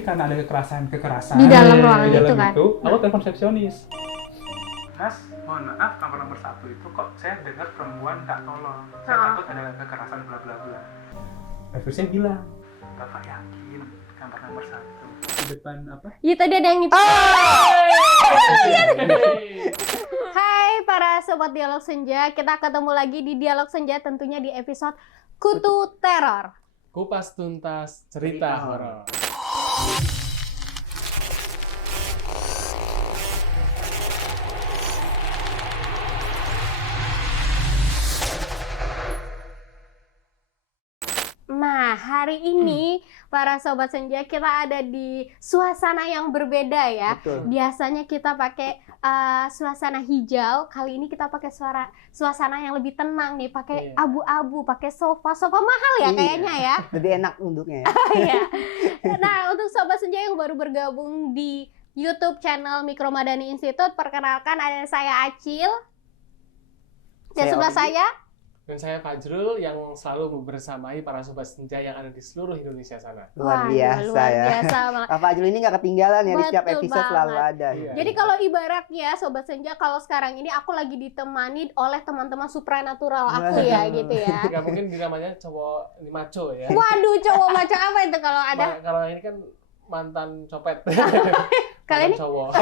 tapi karena ada kekerasan di dalam ruangan di dalam itu kan. itu, aku telepon resepsionis. Mas, mohon maaf, kamar nomor 1 itu kok saya dengar perempuan tak tolong. Saya takut ada kekerasan bla bla bla. Saya bilang, Bapak yakin kamar nomor 1 di depan apa? Iya tadi ada yang itu. Hai para sobat Dialog Senja, kita ketemu lagi di Dialog Senja tentunya di episode Kutu Teror. Kupas tuntas cerita horor. Nah, hari ini para sobat senja kita ada di suasana yang berbeda ya. Betul. Biasanya kita pakai suasana hijau, kali ini kita pakai suasana yang lebih tenang nih, pakai abu-abu, pakai sofa mahal ya kayaknya ya. Lebih enak duduknya ya. Iya. Nah, untuk sobat senja yang baru bergabung di YouTube channel Mikro Madani Institute, perkenalkan ada saya Acil. Dan sebelah saya Dan saya Fajrul yang selalu bersamai para sobat senja yang ada di seluruh Indonesia sana. Luar biasa luar ya. biasa. Pak Fajrul ini nggak ketinggalan ya, di setiap Betul episode selalu banget. ada. Iya. Jadi kalau ibaratnya sobat senja, kalau sekarang ini aku lagi ditemani oleh teman-teman supranatural aku ya gitu ya. Nggak mungkin namanya cowok ini maco ya. Waduh, cowok macam apa itu kalau ada? Kalau ini kan mantan copet. Kali ini cowok.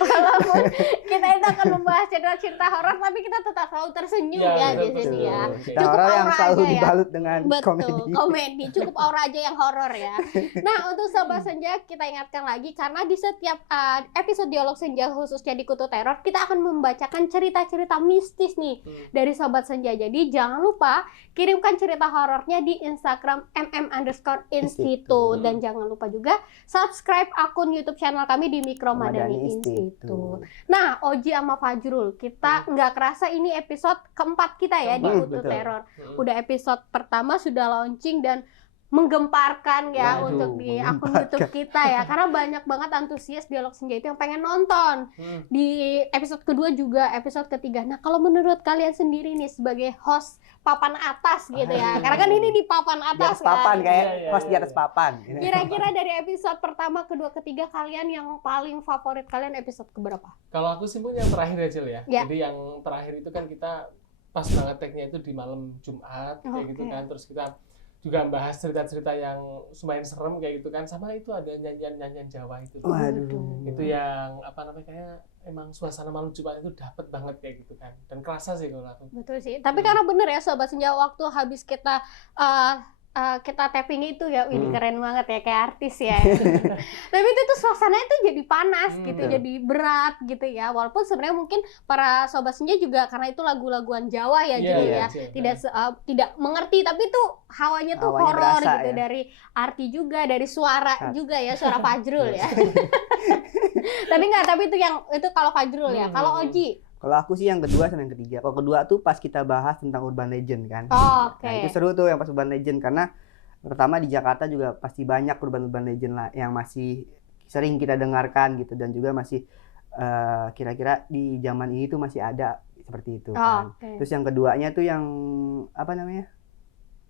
Walaupun kita itu akan membahas cerita-cerita horor, tapi kita tetap selalu tersenyum ya di betul, sini ya. Kita Cukup orang yang aura selalu aja ya. dibalut dengan Betul, komedi. komedi. Cukup aura aja yang horor ya. Nah, untuk sobat senja kita ingatkan lagi karena di setiap episode Dialog Senja khususnya di Kutu Teror kita akan membacakan cerita-cerita mistis nih dari sobat senja. Jadi jangan lupa kirimkan cerita horornya di Instagram mm_institute dan jangan lupa juga subscribe akun YouTube channel kami di Mikro Madani Institute. Nah, Oji sama Fajrul, kita nggak kerasa ini episode keempat kita ya di Kutu betul. Teror. Udah episode pertama sudah launching dan menggemparkan ya Waduh, untuk di akun menggemparkan. YouTube kita ya, karena banyak banget antusias Dialog Senja itu yang pengen nonton di episode kedua juga episode ketiga. Nah, kalau menurut kalian sendiri nih sebagai host papan atas gitu ya, karena kan ini di papan Di atas atas papan kan. kayak Iya, pas di atas papan. Kira-kira dari episode pertama, kedua, ketiga kalian yang paling favorit kalian episode keberapa? Kalau aku sih yang terakhir aja ya. Ya. Jadi yang terakhir itu kan kita pas banget tag-nya itu di malam Jumat kayak gitu Oke. kan. Terus kita juga bahas cerita-cerita yang lumayan serem kayak gitu kan. Sama itu ada nyanyian Jawa itu. Waduh. Itu yang apa namanya kayak emang suasana malam Jumat itu dapet banget kayak gitu kan. Dan kerasa sih kalau aku. Betul sih. Tapi karena bener ya sobat senja, waktu habis kita kita tapping itu ya, ini keren banget ya kayak artis ya. Tapi itu tuh suasananya tuh jadi panas gitu, jadi berat gitu ya. Walaupun sebenarnya mungkin para sobat senja juga karena itu lagu-laguan Jawa ya, Iya, jadi iya, ya iya. tidak mengerti, tapi tuh hawanya tuh Hawanya horor berasa, gitu ya. dari arti juga, dari suara juga ya, suara Fajrul ya. Tapi itu kalau Fajrul ya. Kalau Oji, Kalau aku sih yang kedua sama yang ketiga. Kalau kedua tuh pas kita bahas tentang urban legend kan. oke. Nah, itu seru tuh yang pas urban legend karena pertama di Jakarta juga pasti banyak urban legend lah yang masih sering kita dengarkan gitu, dan juga masih kira-kira di zaman ini tuh masih ada seperti itu kan. Oke. Terus yang keduanya tuh yang apa namanya?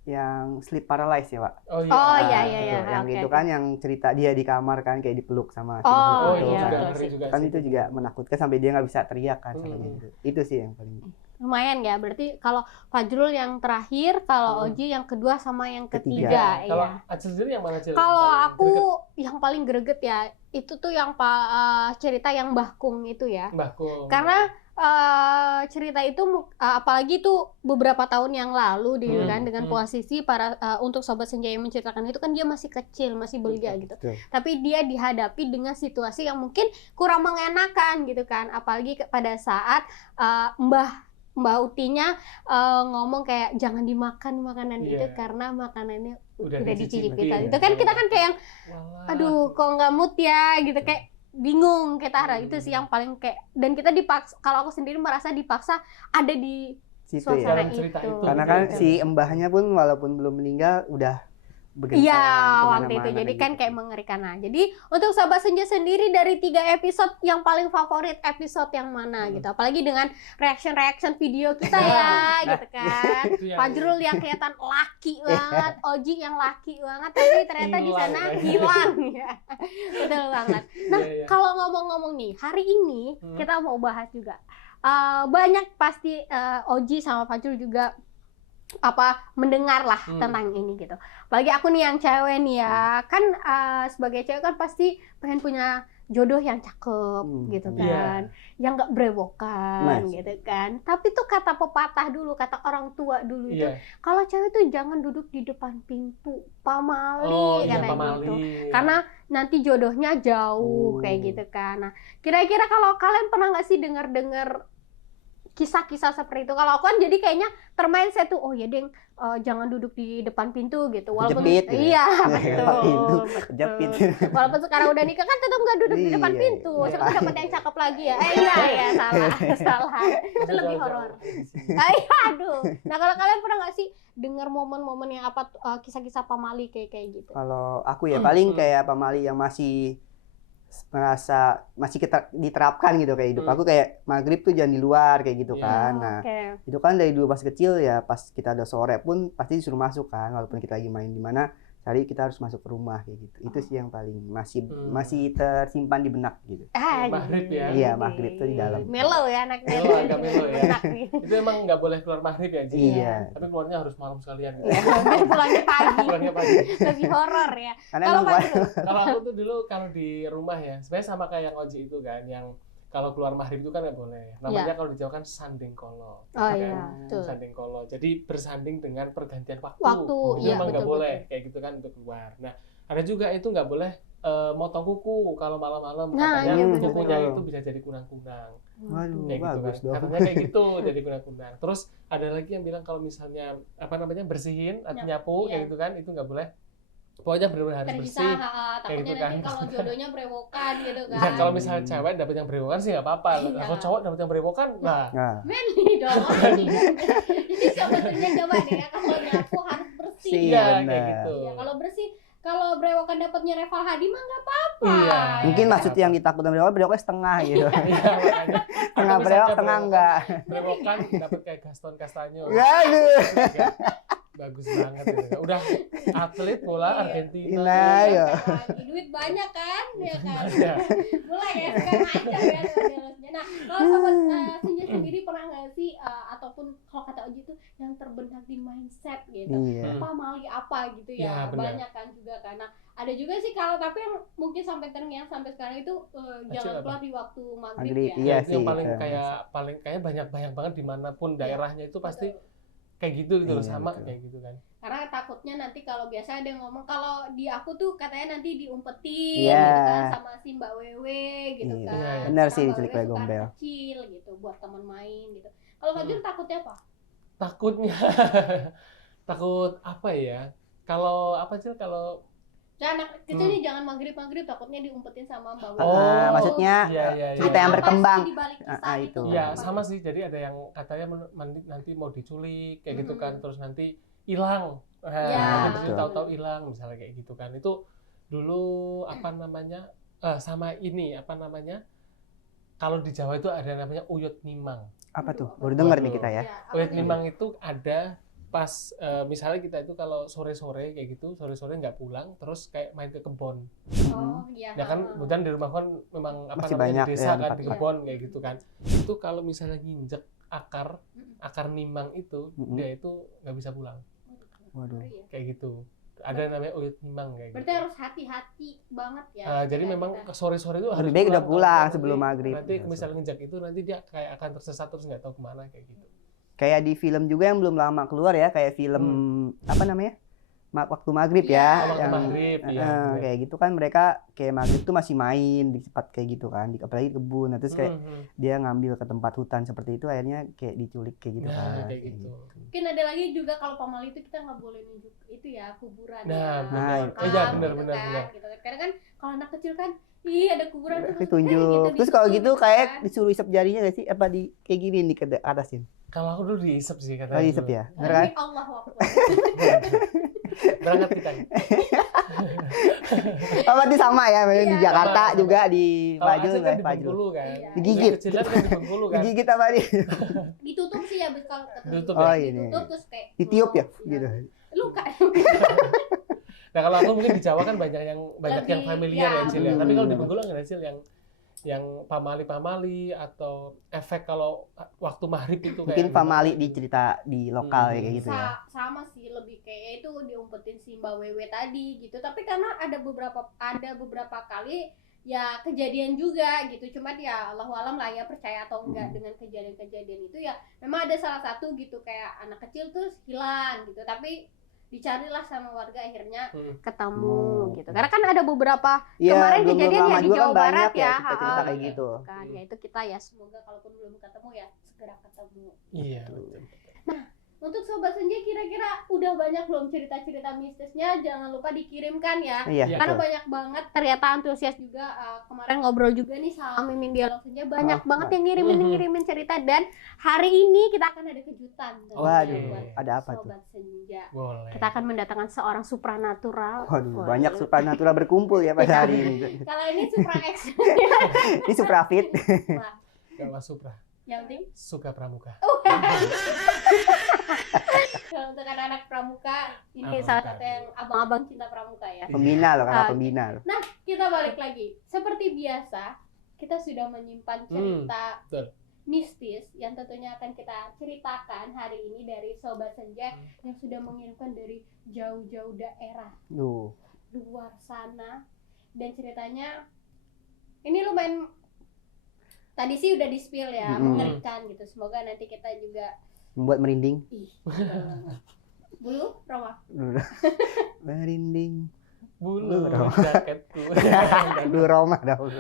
Yang sleep paralysis ya, Pak. Oh iya. Oh, iya, Nah, iya, itu. iya. Yang Oke, itu oke. kan yang cerita dia di kamar kan kayak dipeluk sama si Oh, makhluk Oh itu iya, iya, kan. juga betul ngeri sih. juga Kan sih. itu juga menakutkan sampai dia nggak bisa teriak kan sama dia gitu. Itu sih yang paling Lumayan ya, berarti kalau Fajrul yang terakhir, kalau Oji yang kedua sama yang ketiga, Kalau ya. Acil sendiri yang mana Cil? Kalau Paling aku greget? yang paling greget ya, itu tuh yang cerita yang Mbah Kung itu ya. Mbah Kung. Karena cerita itu apalagi tuh beberapa tahun yang lalu gitu kan, dengan posisi para untuk sobat senja yang menceritakan itu kan dia masih kecil, masih belia gitu. betul. Tapi dia dihadapi dengan situasi yang mungkin kurang mengenakan gitu kan, apalagi pada saat Mbak Utinya ngomong kayak jangan dimakan makanan itu Iya. karena makanannya Udah udah dicicipi. dicicipi. Iya. Itu kan kita kan kayak yang Walah. aduh kok nggak mood ya gitu, kayak bingung kita harap. Itu sih yang paling kayak, dan kita dipaksa, kalau aku sendiri merasa dipaksa ada di Situ suasana ya. Dalam cerita itu. Karena kan Betul. si embahnya pun walaupun belum meninggal udah bergerak Iya, waktu itu. kemana-mana Jadi gitu. kan kayak mengerikan. Nah, jadi untuk Sahabat Senja sendiri dari 3 episode yang paling favorit episode yang mana gitu? Apalagi dengan reaction video kita ya, gitu kan. Itu yang Fajrul yang kelihatan laki banget, Oji yang laki banget, tapi ternyata di sana hilang ya. Betul banget. Nah, Iya, iya. kalau ngomong-ngomong nih, hari ini kita mau bahas juga. Banyak pasti Oji sama Fajrul juga mendengar lah tentang ini gitu. Apalagi aku nih yang cewek nih ya, kan sebagai cewek kan pasti pengen punya jodoh yang cakep gitu kan, yang nggak brewokan gitu kan. Tapi tuh kata pepatah dulu, kata orang tua dulu itu, kalau cewek tuh jangan duduk di depan pintu, pamali gitu, karena nanti jodohnya jauh kayak gitu kan. Nah, kira-kira kalau kalian pernah nggak sih dengar kisah-kisah seperti itu? Kalau aku kan jadi kayaknya termindset tuh, oh ya deng, jangan duduk di depan pintu gitu. Walaupun Kejepit gitu. iya Pintu, betul. kejepit. Walaupun sekarang udah nikah kan tetap nggak duduk di depan pintu. Siapa tahu dapat yang cakep lagi ya? Iya salah. Itu lebih horor. Aduh. Nah, kalau kalian pernah nggak sih dengar momen-momen yang kisah-kisah pamali kayak gitu? Kalau aku ya paling kayak pamali yang masih merasa masih kita diterapkan gitu kayak hidup aku, kayak maghrib tuh jangan di luar kayak gitu kan. Nah itu kan dari dulu pas kecil ya, pas kita udah sore pun pasti disuruh masuk kan, walaupun kita lagi main di mana, cari kita harus masuk ke rumah kayak gitu. Itu sih yang paling masih tersimpan di benak gitu. Maghrib ya. Iya, maghrib tuh di dalam. Melo ya anaknya. Melo, agak melo ya. Itu emang nggak boleh keluar maghrib ya, Ji? Iya. Tapi keluarnya harus malam sekalian. Biar pulangnya pagi. Pulangnya pagi. Lebih horor ya. Karena Kalau emang Kalau aku tuh dulu kalau di rumah ya, sebenarnya sama kayak yang Oji itu kan, yang kalau keluar maghrib itu kan nggak boleh. Namanya kalau di Jawa kan sanding kolo. Oh iya, betul. Sanding kolo. Jadi bersanding dengan pergantian waktu. Itu Itu memang nggak boleh kayak gitu kan untuk keluar. Nah, ada juga itu nggak boleh motong kuku kalau malam-malam. Katanya kukunya itu bisa jadi kunang-kunang. Waduh, Kayak gitu bagus kan. dong. Katanya kayak gitu jadi kunang-kunang. Terus ada lagi yang bilang kalau misalnya bersihin atau nyapu kayak gitu kan, itu nggak boleh. Pokoknya benar-benar harus bersih. Takutnya gitu nanti kan. kalau jodohnya brewokan gitu kan. Ya, kalau misalnya cewek dapet yang brewokan sih nggak apa-apa. Kalau cowok dapet yang brewokan, nah. Manly dong. Jadi sebetulnya coba deh ya, kalau nyapu harus bersih. Iya, kayak gitu. Ya, kalau bersih, kalau brewokan dapatnya Reval Hadi mah nggak apa-apa. Iya. Mungkin maksud yang ditakutkan brewoknya setengah gitu. Iya, makanya. Setengah brewok, setengah enggak. Brewokan dapet kayak Gaston Castanyo. Waduh. Bagus banget ya. Udah atlet bola Argentina. Nah, ya. Duit banyak kan, ya kan. Iya. Mulai ya sekarang aja ya. Nah, kalau Sahabat Senja sendiri pernah nggak sih ataupun kalau kata Oji itu yang terbenak di mindset gitu, pamali apa gitu ya, banyak kan juga karena ada juga sih kalau tapi yang mungkin sampai terngiang sampai sekarang itu jangan keluar di waktu maghrib ya. Iya itu yang sih. paling kayak banyak banget dimanapun daerahnya itu pasti kayak gitu loh, sama kayak gitu kan. Karena takutnya nanti kalau biasa ada yang ngomong kalau di aku tuh katanya nanti diumpetin Iya. gitu kan sama si Mbak Wewe gitu Iya. kan. Benar Karena sih, Mbak diculik Wewe kayak suka gombel. anak kecil gitu buat teman main gitu. Kalau Fajrul takutnya apa? Takutnya takut apa ya? Kalau apa sih kalau Anak kecil nih jangan maghrib takutnya diumpetin sama Mbak Wewe. Maksudnya cerita yang berkembang. Itu. Iya, sama sih. Jadi ada yang katanya nanti mau diculik kayak gitu kan, terus nanti hilang. Nanti tahu-tahu hilang misalnya kayak gitu kan. Itu dulu sama ini kalau di Jawa itu ada namanya uyut nimang. Apa tuh? Baru dengar nih kita ya. Uyut nimang itu ada pas misalnya kita itu kalau sore-sore kayak gitu, sore-sore nggak pulang, terus kayak main ke kebon. Oh iya. Ya kan, kemudian di rumah kan memang masih banyak di desa ya, kan, di kebon kayak gitu kan. Itu kalau misalnya nginjek akar nimang itu, dia itu nggak bisa pulang. Waduh. Kayak gitu. Ada namanya uyut nimang kayak Berarti gitu. harus hati-hati banget ya. Jadi memang sore-sore itu harus Lebih baik udah pulang sebelum maghrib. Nanti misalnya nginjak itu, nanti dia kayak akan tersesat terus nggak tahu kemana kayak gitu. Kayak di film juga yang belum lama keluar ya, kayak film apa namanya? Waktu maghrib ya, Waktu yang maghrib, kayak gitu kan, mereka kayak maghrib tuh masih main di tempat kayak gitu kan, apalagi kebun. Nah, terus kayak dia ngambil ke tempat hutan seperti itu, akhirnya kayak diculik kayak gitu kan. Kayak gitu. Mungkin ada lagi juga kalau pamali itu kita nggak boleh nunjuk itu ya kuburan. Benar. Benar. Gitu. Karena kan kalau anak kecil kan, ada kuburan tuh ditunjuk. Terus kalau gitu kayak disuruh isep jarinya nggak sih? Apa di kayak gini nih ke atasin? Kalau aku dulu diisep sih katanya. Oh, diisep ya. Demi Allah waktu. Berangkat kita. Oh, berarti sama ya, di Iya. Jakarta Sama. juga di Kalau Fajrul Aceh kan di Fajrul. Bengkulu kan. Iya. Digigit. Kecilan kan di Bengkulu kan. Digigit apa nih? Ditutup sih ya kalau ketemu. Ditutup ya? Oh, Ditutup ini. terus kayak Ditiup ya, Iya. gitu. Luka. Nah kalau aku mungkin di Jawa kan banyak yang Lebih, familiar ya. ya Cil ya. Tapi kalau di Hmm. Bengkulu nggak Cil yang pamali atau efek kalau waktu maghrib itu Mungkin kayak famali gimana? di cerita di lokal ya kayak gitu ya. Sama sih, lebih kayak itu diumpetin si Mbak Wewe tadi gitu. Tapi karena ada beberapa kali ya kejadian juga gitu. Cuma ya Allahu alam lah ya, percaya atau enggak dengan kejadian-kejadian itu ya. Memang ada salah satu gitu kayak anak kecil tuh hilang gitu. Tapi dicarilah sama warga, akhirnya ketemu gitu. Karena kan ada beberapa Iya, kemarin belum kejadian lama ya di juga Jawa kan banyak Barat ya ya. cerita-cerita kayak gitu. Kan ya itu kita ya semoga kalaupun belum ketemu ya segera ketemu. Iya. Betul. betul. Untuk Sobat Senja kira-kira udah banyak belum cerita-cerita mistisnya? Jangan lupa dikirimkan ya. Iya, Iya. Karena betul. banyak banget, ternyata antusias juga. Kemarin ngobrol juga nih sama Mimin Dialog Senja, banyak Oh, banget yang ngirimin cerita. Dan hari ini kita akan ada kejutan tentunya Waduh, buat ada apa tuh? Sobat Senja. Boleh. Kita akan mendatangkan seorang supranatural. Waduh, Wah, banyak ini- supranatural berkumpul ya pada hari ini. Kalau ini supra X. Ini suprafit. Wah, Kalau Mas Supra, yang penting suka pramuka. kalau untuk anak-anak pramuka, ini Pramuka. salah satu yang abang-abang cinta pramuka ya. Pembina loh, kakak Ah, pembina loh. Kita balik lagi. Seperti biasa, kita sudah menyimpan cerita betul. mistis yang tentunya akan kita ceritakan hari ini dari Sobat Senja yang sudah mengirimkan dari jauh-jauh daerah Duh. luar sana. Dan ceritanya ini lumayan, tadi sih udah di-spill ya, Mm-mm. mengerikan gitu. Semoga nanti kita juga Membuat merinding. Bulu, Roma. Merinding. Bulu Bulu. jaketku. Aduh, Roma dahulu.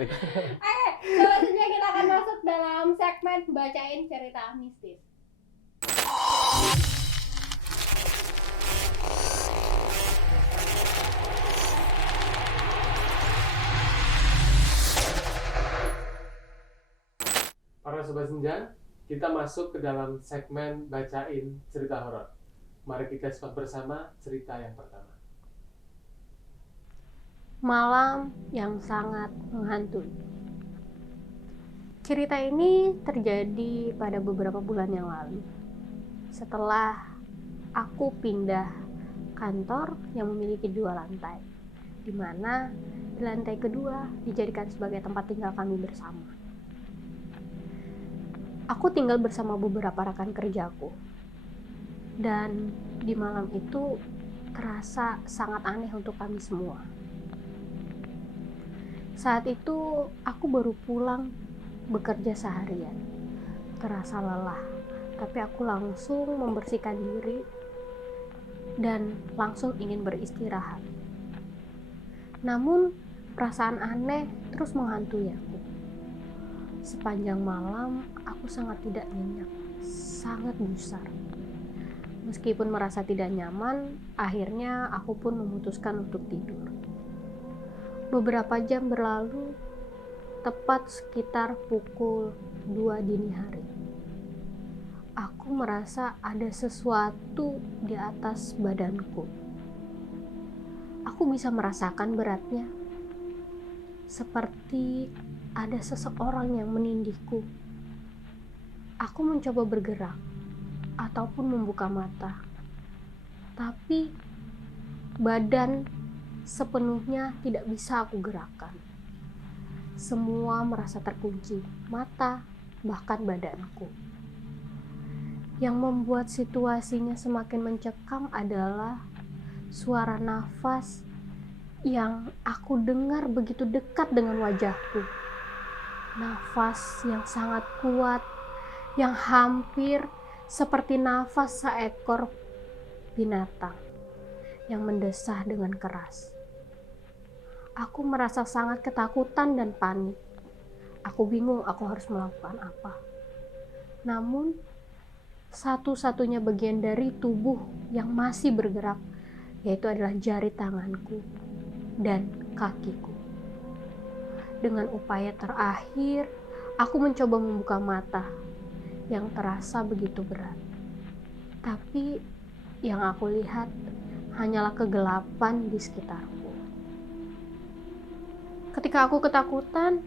Sobat Senja, kita akan masuk dalam segmen bacain cerita mistis. Para Sobat Senja, kita masuk ke dalam segmen bacain cerita horor. Mari kita simak bersama cerita yang pertama. Malam yang sangat menghantui. Cerita ini terjadi pada beberapa bulan yang lalu. Setelah aku pindah kantor yang memiliki 2 lantai, di mana di lantai kedua dijadikan sebagai tempat tinggal kami bersama. Aku tinggal bersama beberapa rekan kerjaku. Dan di malam itu terasa sangat aneh untuk kami semua. Saat itu aku baru pulang bekerja seharian. Terasa lelah, tapi aku langsung membersihkan diri dan langsung ingin beristirahat. Namun perasaan aneh terus menghantui aku. Sepanjang malam aku sangat tidak nyenyak, sangat gusar. Meskipun merasa tidak nyaman, akhirnya aku pun memutuskan untuk tidur. Beberapa jam berlalu, tepat sekitar pukul 2 dini hari. Aku merasa ada sesuatu di atas badanku. Aku bisa merasakan beratnya, seperti ada seseorang yang menindihku. Aku mencoba bergerak ataupun membuka mata, tapi badan sepenuhnya tidak bisa aku gerakkan. Semua merasa terkunci, mata, bahkan badanku. Yang membuat situasinya semakin mencekam adalah suara nafas yang aku dengar begitu dekat dengan wajahku. Nafas yang sangat kuat, yang hampir seperti nafas seekor binatang yang mendesah dengan keras. Aku merasa sangat ketakutan dan panik. Aku bingung aku harus melakukan apa. Namun, satu-satunya bagian dari tubuh yang masih bergerak, yaitu adalah jari tanganku dan kakiku. Dengan upaya terakhir, aku mencoba membuka mata yang terasa begitu berat. Tapi yang aku lihat hanyalah kegelapan di sekitarku. Ketika aku ketakutan,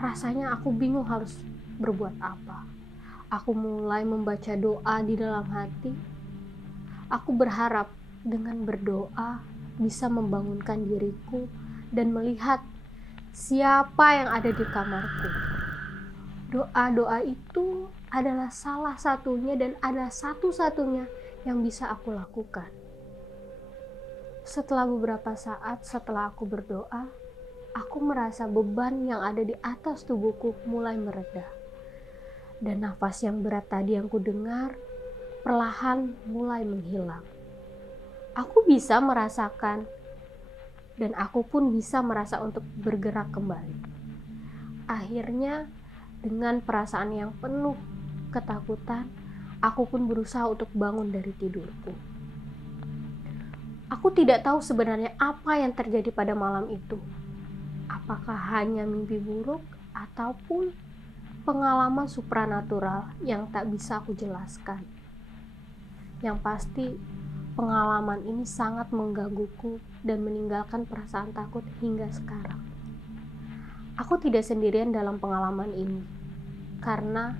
rasanya aku bingung harus berbuat apa. Aku mulai membaca doa di dalam hati. Aku berharap dengan berdoa bisa membangunkan diriku dan melihat siapa yang ada di kamarku. Doa-doa itu adalah salah satunya dan adalah satu-satunya yang bisa aku lakukan. Setelah beberapa saat setelah aku berdoa, aku merasa beban yang ada di atas tubuhku mulai mereda. Dan nafas yang berat tadi yang ku dengar perlahan mulai menghilang. Aku bisa merasakan dan aku pun bisa merasa untuk bergerak kembali. Akhirnya dengan perasaan yang penuh ketakutan, aku pun berusaha untuk bangun dari tidurku. Aku tidak tahu sebenarnya apa yang terjadi pada malam itu. Apakah hanya mimpi buruk ataupun pengalaman supranatural yang tak bisa aku jelaskan. Yang pasti, pengalaman ini sangat menggangguku dan meninggalkan perasaan takut hingga sekarang. Aku tidak sendirian dalam pengalaman ini, karena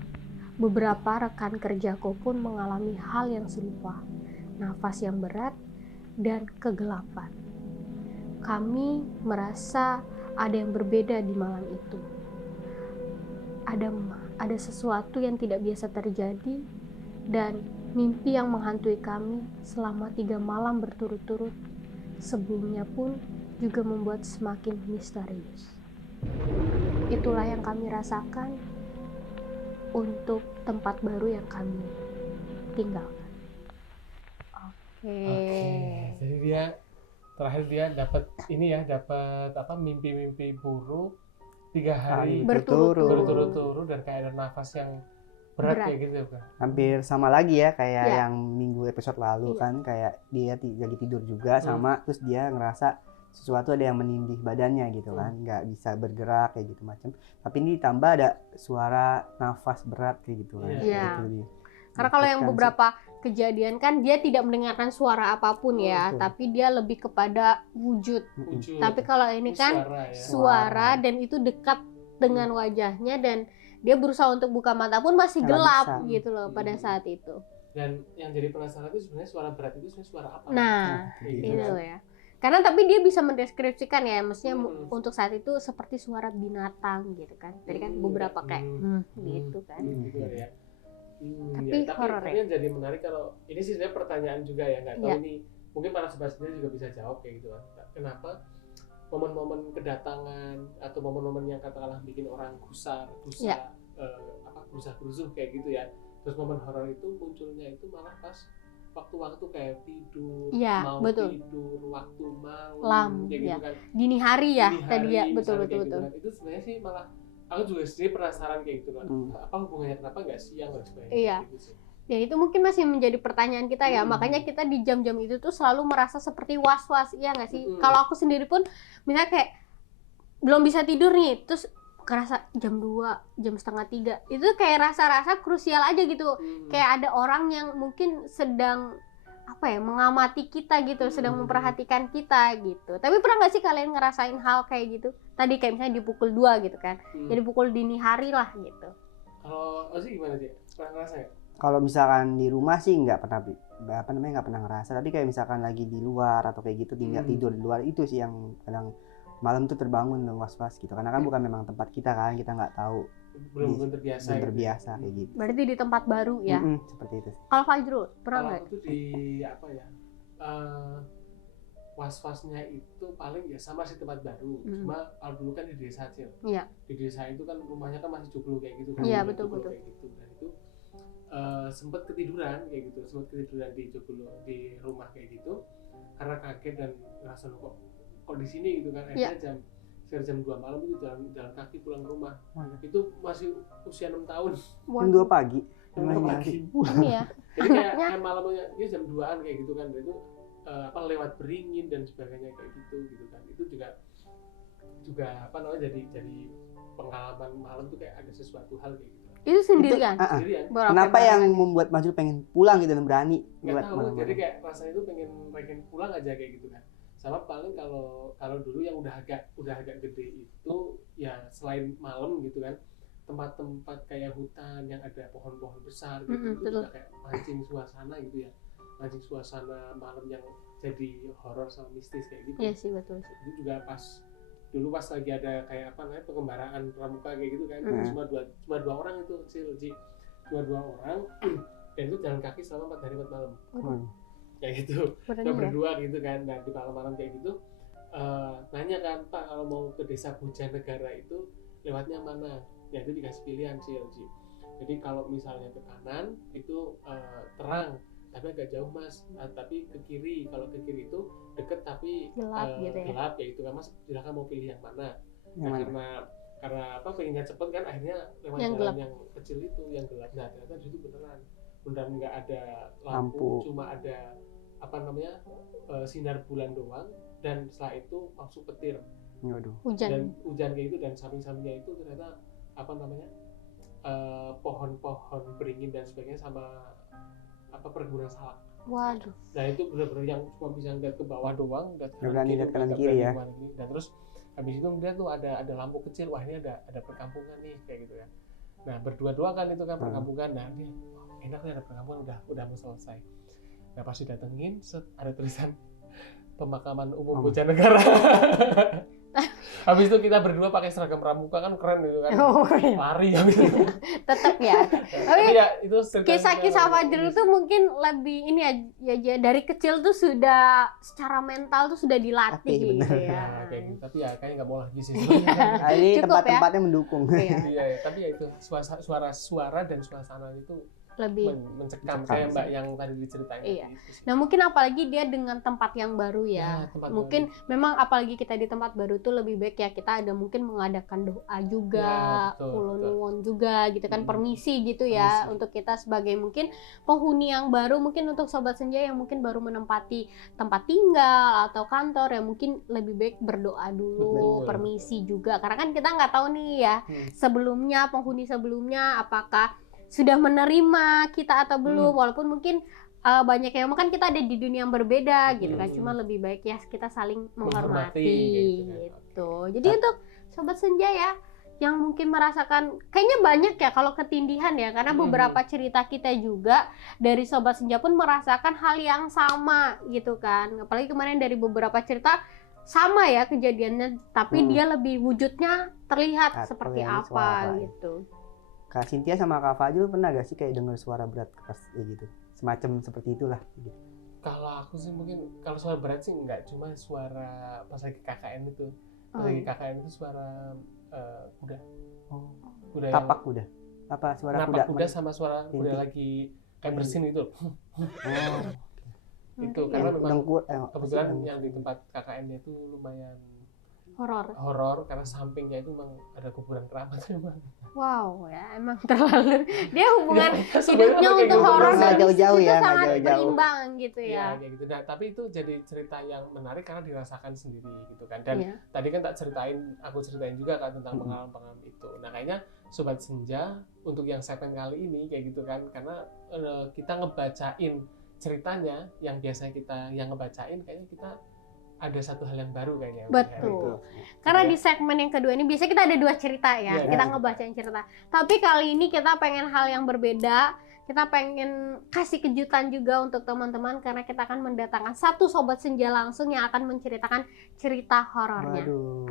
beberapa rekan kerjaku pun mengalami hal yang serupa, nafas yang berat dan kegelapan. Kami merasa ada yang berbeda di malam itu. Ada sesuatu yang tidak biasa terjadi dan mimpi yang menghantui kami selama 3 malam berturut-turut sebelumnya pun juga membuat semakin misterius. Itulah yang kami rasakan untuk tempat baru yang kami tinggalkan. Oke. Jadi terakhir dia dapat mimpi-mimpi buruk 3 hari berturut-turut dan kayak ada nafas yang berat kayak gitu kan. Hampir sama lagi ya kayak Ya. yang minggu episode lalu kan, kayak dia lagi tidur juga sama, terus dia ngerasa sesuatu ada yang menindih badannya gitu kan, nggak bisa bergerak kayak gitu macam. Tapi ini ditambah ada suara nafas berat kayak gitu kan. Iya. Gitu. Karena kalau yang beberapa kejadian kan dia tidak mendengarkan suara apapun ya, betul. tapi dia lebih kepada wujud. Tapi kalau ini kan suara dan itu dekat dengan wajahnya dan dia berusaha untuk buka mata pun masih Nggak gelap bisa. gitu loh pada saat itu. Dan yang jadi penasaran itu sebenarnya suara berat itu sebenarnya suara apa? Nah, gitu itu kan. ya. Karena tapi dia bisa mendeskripsikan ya, maksudnya untuk saat itu seperti suara binatang gitu kan. Tadi kan beberapa kayak gitu kan. Gitu ya. Tapi horor tapi yang jadi menarik kalau ini sih sebenarnya pertanyaan juga ya, nggak tahu Iya. ini mungkin para sobat sendiri juga bisa jawab kayak gitu kan. Kenapa momen-momen kedatangan atau momen-momen yang katakanlah bikin orang gusar, Iya. gerusa-gerusuh kayak gitu ya. Terus momen horor itu munculnya itu malah pas waktu-waktu kayak tidur, Iya, mau betul. tidur, waktu Malam, kayak iya. gitu kan. Dini hari ya Dini tadi ya, hari, betul misalnya betul kayak betul. gitu kan. Itu sebenarnya sih malah aku juga sendiri penasaran kayak gitu kan. Apa hubungannya, kenapa nggak siang dan sebagainya? Iya. Gitu sih. Dan itu mungkin masih menjadi pertanyaan kita ya, makanya kita di jam-jam itu tuh selalu merasa seperti was-was, iya nggak sih? Kalau aku sendiri pun misalnya kayak belum bisa tidur nih, terus kerasa jam 2, jam setengah 3, itu kayak rasa-rasa krusial aja gitu. Kayak ada orang yang mungkin sedang mengamati kita gitu, sedang memperhatikan kita gitu. Tapi pernah nggak sih kalian ngerasain hal kayak gitu? Tadi kayak misalnya di pukul 2 gitu kan, jadi pukul dini hari lah gitu. Kalau Ozi gimana sih? Pernah ngerasa ya? Kalau misalkan di rumah sih nggak pernah ngerasa, tapi kayak misalkan lagi di luar atau kayak gitu tinggal tidur di luar, itu sih yang kadang malam tuh terbangun dan was-was gitu, karena kan bukan memang tempat kita kan, kita nggak tahu, Belum terbiasa. belum terbiasa kayak gitu. Berarti di tempat baru ya. Seperti itu. Kalau Fajrul pernah Kalau nggak? aku tuh di was-wasnya itu paling ya sama sih tempat baru. Cuma kalau dulu kan di desa Cil. Iya. Di desa itu kan rumahnya kan masih joglo kayak gitu kan. Iya, Rumah betul, joglo betul. Kayak gitu. Dan itu sempat ketiduran kayak gitu. Sempat ketiduran di joglo di rumah kayak gitu. Karena kaget dan ngerasa kok di sini gitu kan. Akhirnya jam 2 malam itu jalan kaki pulang ke rumah. Itu masih usia 6 tahun. Jam 2 pagi. Jam 2 pagi. Ini ya. Jadi kayak malamnya dia jam 2-an kayak gitu kan. Dan itu lewat beringin dan sebagainya kayak gitu kan. Itu juga jadi pengalaman malam tuh kayak ada sesuatu hal kayak gitu. Itu sendirian. Sendirian. Kenapa yang membuat Majul pengen pulang gitu dan berani Nggak buat tahu, malam-malam? jadi kayak rasanya itu pengen pulang aja kayak gitu kan. Sama paling kalau dulu yang udah agak gede itu ya selain malam gitu kan, tempat-tempat kayak hutan yang ada pohon-pohon besar gitu, itu juga kayak mancing suasana gitu ya, mancing suasana malam yang jadi horor sama mistis kayak gitu. Iya sih, betul sih. Itu juga dulu pas lagi ada kayak apa namanya pengembaraan pramuka kayak gitu kan, cuma dua orang itu cuma dua orang dan itu jalan kaki selama 4 hari 4 malam kayak gitu. Kita berdua gitu kan, nah di malam-malam kayak gitu nanya kan, Pak kalau mau ke desa Bojanegara itu lewatnya mana? Ya itu dikasih pilihan sih LG. Jadi kalau misalnya ke kanan itu terang tapi agak jauh mas, tapi ke kiri, kalau ke kiri itu deket tapi gelap gitu ya. Gelap ya itu kan mas, silakan mau pilih yang mana. Nah, karena apa pengennya cepet kan akhirnya lewat yang jalan gelap. yang kecil itu yang gelap. Nah ternyata di situ beneran nggak ada lampu, cuma ada apa namanya sinar bulan doang, dan setelah itu langsung petir. Dan hujan kayak gitu, dan samping-sampingnya itu ternyata apa namanya pohon-pohon beringin dan sebagainya sama apa perkebunan salak. Waduh. Nah itu benar-benar yang cuma bisa ngeliat ke bawah doang, nggak berani lihat kanan kiri ya. Dan terus habis itu ngeliat tuh ada lampu kecil, wah ini ada perkampungan nih kayak gitu ya. Nah berdua kan itu kan perkampungan, nah ini enak nih ada perkampungan, udah mau selesai. Nah pas didatengin ada tulisan pemakaman umum Bojanegara. Habis itu kita berdua pakai seragam pramuka kan keren gitu kan, lari habis itu. Tetap ya. Tapi ya itu kisah-kisah Fajrul tuh mungkin lebih ini ya dari kecil tuh sudah secara mental tuh sudah dilatih gitu ya. Nah, kayak gitu. Tapi ya kayaknya nggak mau lagi sih. Ini tempat-tempatnya mendukung. Iya, tapi ya itu suara dan suasana itu lebih mencekam kayak Mbak yang tadi diceritain. Iya. Gitu. Nah mungkin apalagi dia dengan tempat yang baru ya. Mungkin baru. Memang apalagi kita di tempat baru tuh lebih baik ya kita ada mungkin mengadakan doa juga, ulun juga gitu kan, permisi gitu ya untuk kita sebagai mungkin penghuni yang baru, mungkin untuk Sobat Senja yang mungkin baru menempati tempat tinggal atau kantor ya mungkin lebih baik berdoa dulu, permisi juga karena kan kita nggak tahu nih ya sebelumnya penghuni sebelumnya apakah sudah menerima kita atau belum, walaupun mungkin banyak yang kan kita ada di dunia yang berbeda gitu kan, cuma lebih baik ya kita saling menghormati gitu. Jadi untuk Sobat Senja ya yang mungkin merasakan, kayaknya banyak ya kalau ketindihan ya, karena beberapa cerita kita juga dari Sobat Senja pun merasakan hal yang sama gitu kan, apalagi kemarin dari beberapa cerita sama ya kejadiannya, tapi dia lebih wujudnya terlihat seperti apa gitu. Kak Cynthia sama Kak Fajrul pernah gak sih kayak dengar suara berat pas kayak gitu? Semacam seperti itulah gitu. Kalau aku sih mungkin kalau suara berat sih enggak, cuma suara pas lagi KKN itu. Pas lagi KKN itu suara kuda. Kuda tapak kuda. Apa suara kuda? Kuda sama suara kuda lagi kayak bersin gitu. Itu karena memang kebetulan yang di tempat KKN-nya itu lumayan horor karena sampingnya itu memang ada kuburan keramat memang. Wow ya emang terlalu dia hubungan hidupnya untuk horor dan jauh-jauh itu ya, sangat jauh-jauh. berimbang gitu ya. Iya gitu. Nah, tapi itu jadi cerita yang menarik karena dirasakan sendiri gitu kan. Dan tadi kan aku ceritain juga kan tentang pengalaman-pengalaman itu. Nah kayaknya Sobat Senja untuk yang segmen kali ini kayak gitu kan, karena kita ngebacain ceritanya yang biasanya kita yang ngebacain, kayaknya kita ada satu hal yang baru kayaknya. Betul. Karena di segmen yang kedua ini biasanya kita ada 2 cerita ya. Kita ngebacain cerita. Tapi kali ini kita pengen hal yang berbeda. Kita pengen kasih kejutan juga untuk teman-teman karena kita akan mendatangkan satu Sobat Senja langsung yang akan menceritakan cerita horornya.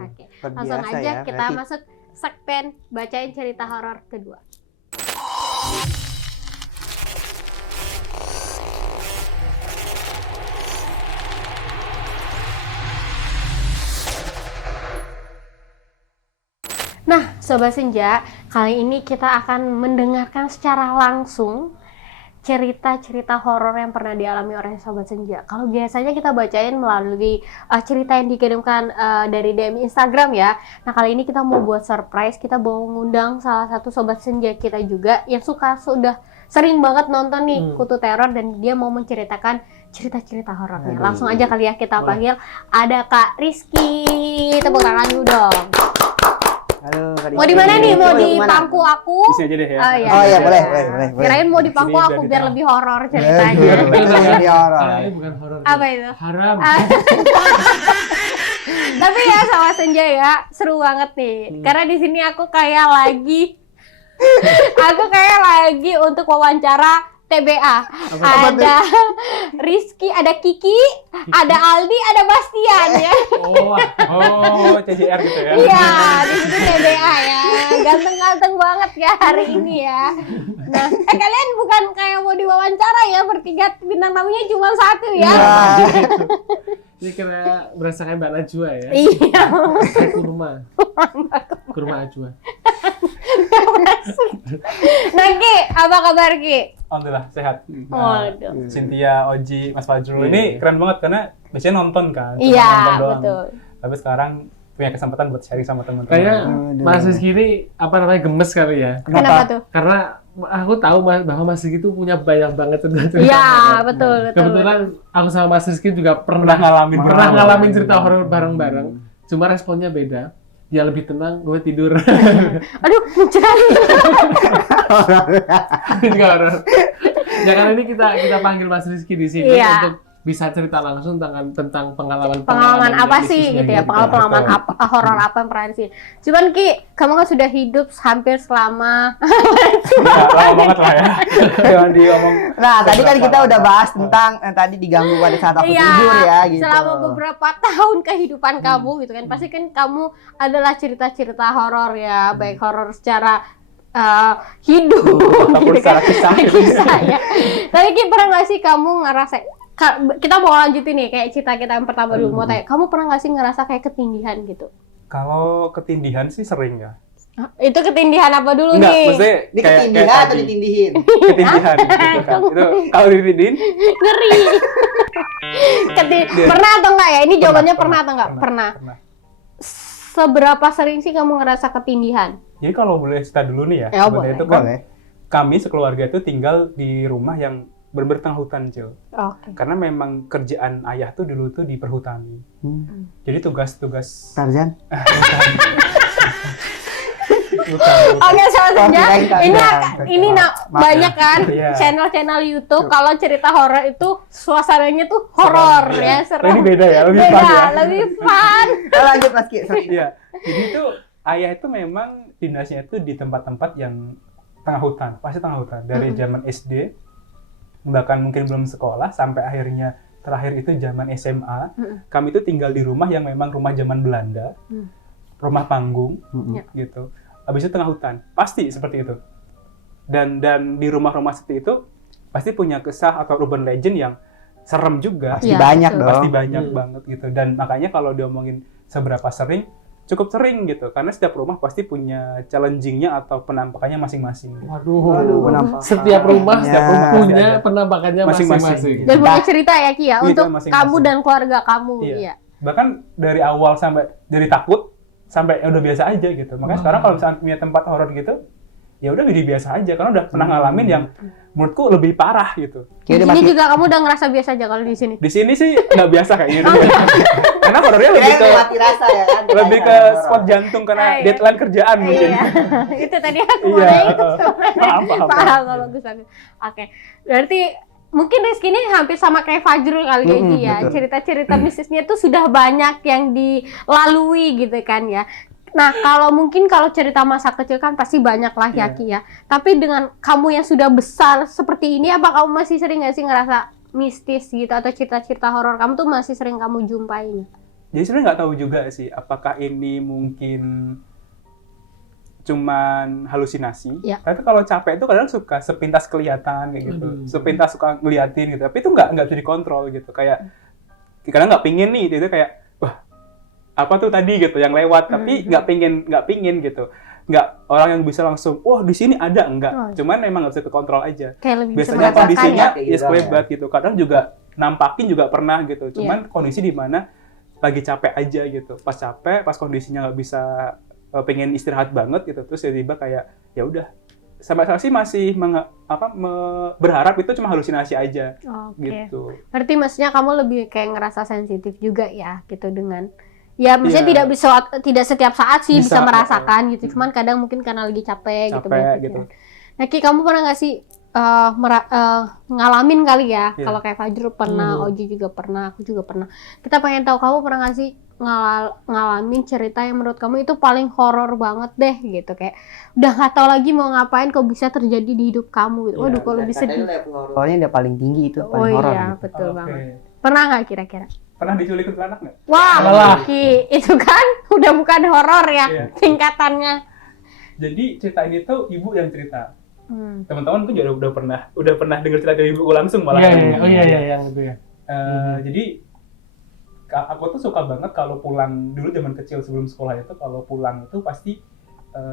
Oke. Langsung aja ya, kita masuk segmen bacain cerita horor kedua. Nah, Sobat Senja, kali ini kita akan mendengarkan secara langsung cerita-cerita horor yang pernah dialami oleh Sobat Senja. Kalau biasanya kita bacain melalui cerita yang dikirimkan dari DM Instagram ya. Nah, kali ini kita mau buat surprise, kita mau ngundang salah satu Sobat Senja kita juga yang sudah sering banget nonton nih Kutu Teror dan dia mau menceritakan cerita-cerita horornya. Langsung aja kali ya kita panggil. Ada Kak Rizky, tepuk tangan dulu dong. Halo, Kak Mau di Diki. mana nih? Mau di Kemana? pangku aku? Di sini aja deh ya. Oh, iya. Oh iya, boleh. Kirain mau di pangku Sini aku biar biar kita- lebih horor ceritanya. Ini horor. Kalau ini bukan horor. Apa itu? Haram. Tapi ya sama Senja ya, seru banget nih. Karena di sini aku kayak lagi untuk wawancara TBA. Ada Rizky, ada Kiki, ada Aldi, ada Bastian ya. Oh, CCR gitu ya. Iya, di sini TBA ya. Ganteng-ganteng banget ya hari ini ya. Nah, kalian bukan kayak mau diwawancara ya, bertiga bintang tamunya cuma satu ya. ini kira berasa kayak Mbak Najwa ya. Iya. Kurma Ajwa. Nah, Ki, apa kabar Ki? Alhamdulillah sehat. Waduh. Cynthia, Oji, Mas Fajrul ini keren banget karena biasanya nonton kan. Cuma Iya, nonton doang. betul. Tapi sekarang punya kesempatan buat sharing sama teman-teman. Kayaknya Aduh. Mas Rizky ini apa namanya gemes kali ya. Kenapa tuh? Karena aku tahu bahwa Mas Rizky itu punya banyak banget cerita-cerita. Iya, betul. Kebetulan aku sama Mas Rizky juga pernah pernah ngalamin ngalamin cerita horor bareng-bareng. Cuma responnya beda. Dia lebih tenang, gue tidur. Aduh, mencari. Ini juga horor. Ya kan ini kita panggil Mas Rizky di sini Iya. untuk bisa cerita langsung tentang pengalaman Apa sih gitu ya? Pengalaman apa horor apa yang pernah sih? Cuman Ki, kamu kan sudah hidup hampir selama Lama banget lah ya. Jangan diomong. Nah, tadi kan kita udah bahas tentang tadi diganggu pada saat aku tidur ya gitu. selama beberapa tahun kehidupan kamu gitu kan. Pasti kan kamu adalah cerita-cerita horor ya, baik horor secara hidup Ataupun secara kisah. Kisah, ya. Tapi Ki, pernah nggak sih kamu ngerasa kita mau lanjutin nih kayak cerita kita yang pertama dulu, mau tanya, kamu pernah nggak sih ngerasa kayak ketindihan gitu? Kalau ketindihan sih sering ya. Itu ketindihan apa dulu Enggak, nih? maksudnya Ini kayak ketindihan atau tadi. ditindihin? Ketindihan gitu kan. Itu kalau ditindihin Ngeri. Pernah atau enggak ya? Ini jawabannya pernah atau enggak? Pernah. Seberapa sering sih kamu ngerasa ketindihan? Jadi kalau boleh cerita dulu nih ya, Ya, sebenarnya boleh. itu kan Boleh. kami sekeluarga itu tinggal di rumah yang bener-bener tengah hutan, Cil. Oke. Karena memang kerjaan ayah tuh dulu tuh di perhutani. Jadi tugas-tugas Tarzan. bukan. Oke, soalnya kirain Tarzan. ini Maaf ya. banyak kan Iya. channel-channel YouTube kalau cerita horor itu suasananya tuh horor ya, Iya. seru. Ini beda ya, lebih fun ya. lebih fun. Lanjut Mas Ki. Iya. Jadi itu ayah itu memang dinasnya itu di tempat-tempat yang tengah hutan, pasti tengah hutan. Dari zaman SD, bahkan mungkin belum sekolah, sampai akhirnya terakhir itu zaman SMA, kami itu tinggal di rumah yang memang rumah zaman Belanda, rumah panggung, gitu. Habis itu tengah hutan, pasti seperti itu. Dan di rumah-rumah seperti itu, pasti punya kisah atau urban legend yang serem juga. Pasti Iya, banyak betul. dong. Pasti banyak banget gitu. Dan makanya kalau diomongin seberapa sering, cukup sering gitu. Karena setiap rumah pasti punya challenging-nya atau penampakannya masing-masing. Gitu. Waduh, penampakan. setiap rumah Pasti punya ada. penampakannya masing-masing. Dan punya cerita ya Ki ya, Iya, untuk masing-masing. kamu dan keluarga kamu. Iya. Iya. Bahkan dari awal sampai dari takut sampai ya udah biasa aja gitu. Makanya sekarang kalau misalnya punya tempat horor gitu, ya udah jadi biasa aja karena udah pernah ngalamin yang menurutku lebih parah gitu. Di sini juga kamu udah ngerasa biasa aja kalau di sini. Di sini sih nggak biasa kayak gitu. Karena horornya lebih ke mati rasa ya kan. lebih ke spot jantung karena Iya. deadline kerjaan mungkin. Iya. Itu tadi aku Iya. mulai itu Paham. paham kalau bagus. Oke. Berarti mungkin Rizky ini hampir sama kayak Fajrul kali ya Ki ya. betul. Cerita-cerita mistisnya tuh sudah banyak yang dilalui gitu kan ya. Nah, kalau cerita masa kecil kan pasti banyak lah ya Iya. Ki ya. Tapi dengan kamu yang sudah besar seperti ini, apa kamu masih sering nggak sih ngerasa mistis gitu atau cerita-cerita horor kamu tuh masih sering kamu jumpain? Jadi sebenarnya nggak tahu juga sih apakah ini mungkin cuman halusinasi. Iya. Tapi kalau capek itu kadang suka sepintas kelihatan kayak gitu. Aduh. Sepintas suka ngeliatin gitu. Tapi itu nggak bisa dikontrol gitu. Kayak kadang nggak pingin nih itu kayak wah apa tuh tadi gitu yang lewat tapi nggak pingin gitu. Nggak orang yang bisa langsung wah di sini ada enggak. Oh. Cuman memang nggak bisa kekontrol aja. Kayak lebih bisa Biasanya merasakan kondisinya ya? ya sekelebat gitu. Kadang juga nampakin juga pernah gitu. Iya. Cuman kondisi di mana lagi capek aja gitu. Pas capek, pas kondisinya nggak bisa pengen istirahat banget gitu. Terus tiba-tiba kayak ya udah. Sampai saat sih masih berharap itu cuma halusinasi aja Oke. gitu. Berarti maksudnya kamu lebih kayak ngerasa sensitif juga ya gitu dengan Ya, maksudnya Iya. tidak setiap saat sih bisa Bisa, merasakan gitu. Cuman kadang mungkin karena lagi capek gitu. banyak gitu. pikiran. Nah, Ki, kamu pernah nggak sih ngalamin kali ya? Iya. Kalau kayak Fajrul pernah, Oji juga pernah, aku juga pernah. Kita pengen tahu kamu pernah nggak sih ngalamin cerita yang menurut kamu itu paling horor banget deh gitu, kayak udah nggak tahu lagi mau ngapain kok bisa terjadi di hidup kamu gitu. Iya, Waduh, kok lebih sedih. Horornya udah paling tinggi itu, Oh paling horor. iya, gitu. betul Oke. banget. Pernah nggak kira-kira? Pernah diculik kuntilanak nggak? Wah, Malah. Ki, itu kan udah bukan horor ya Iya. tingkatannya. Jadi cerita ini tuh ibu yang cerita. Hmm. Teman-teman kan juga udah pernah dengar cerita dari ibuku langsung malah. Iya, iya. Oh iya yang itu ya. Jadi aku tuh suka banget kalau pulang dulu zaman kecil sebelum sekolah itu, kalau pulang itu pasti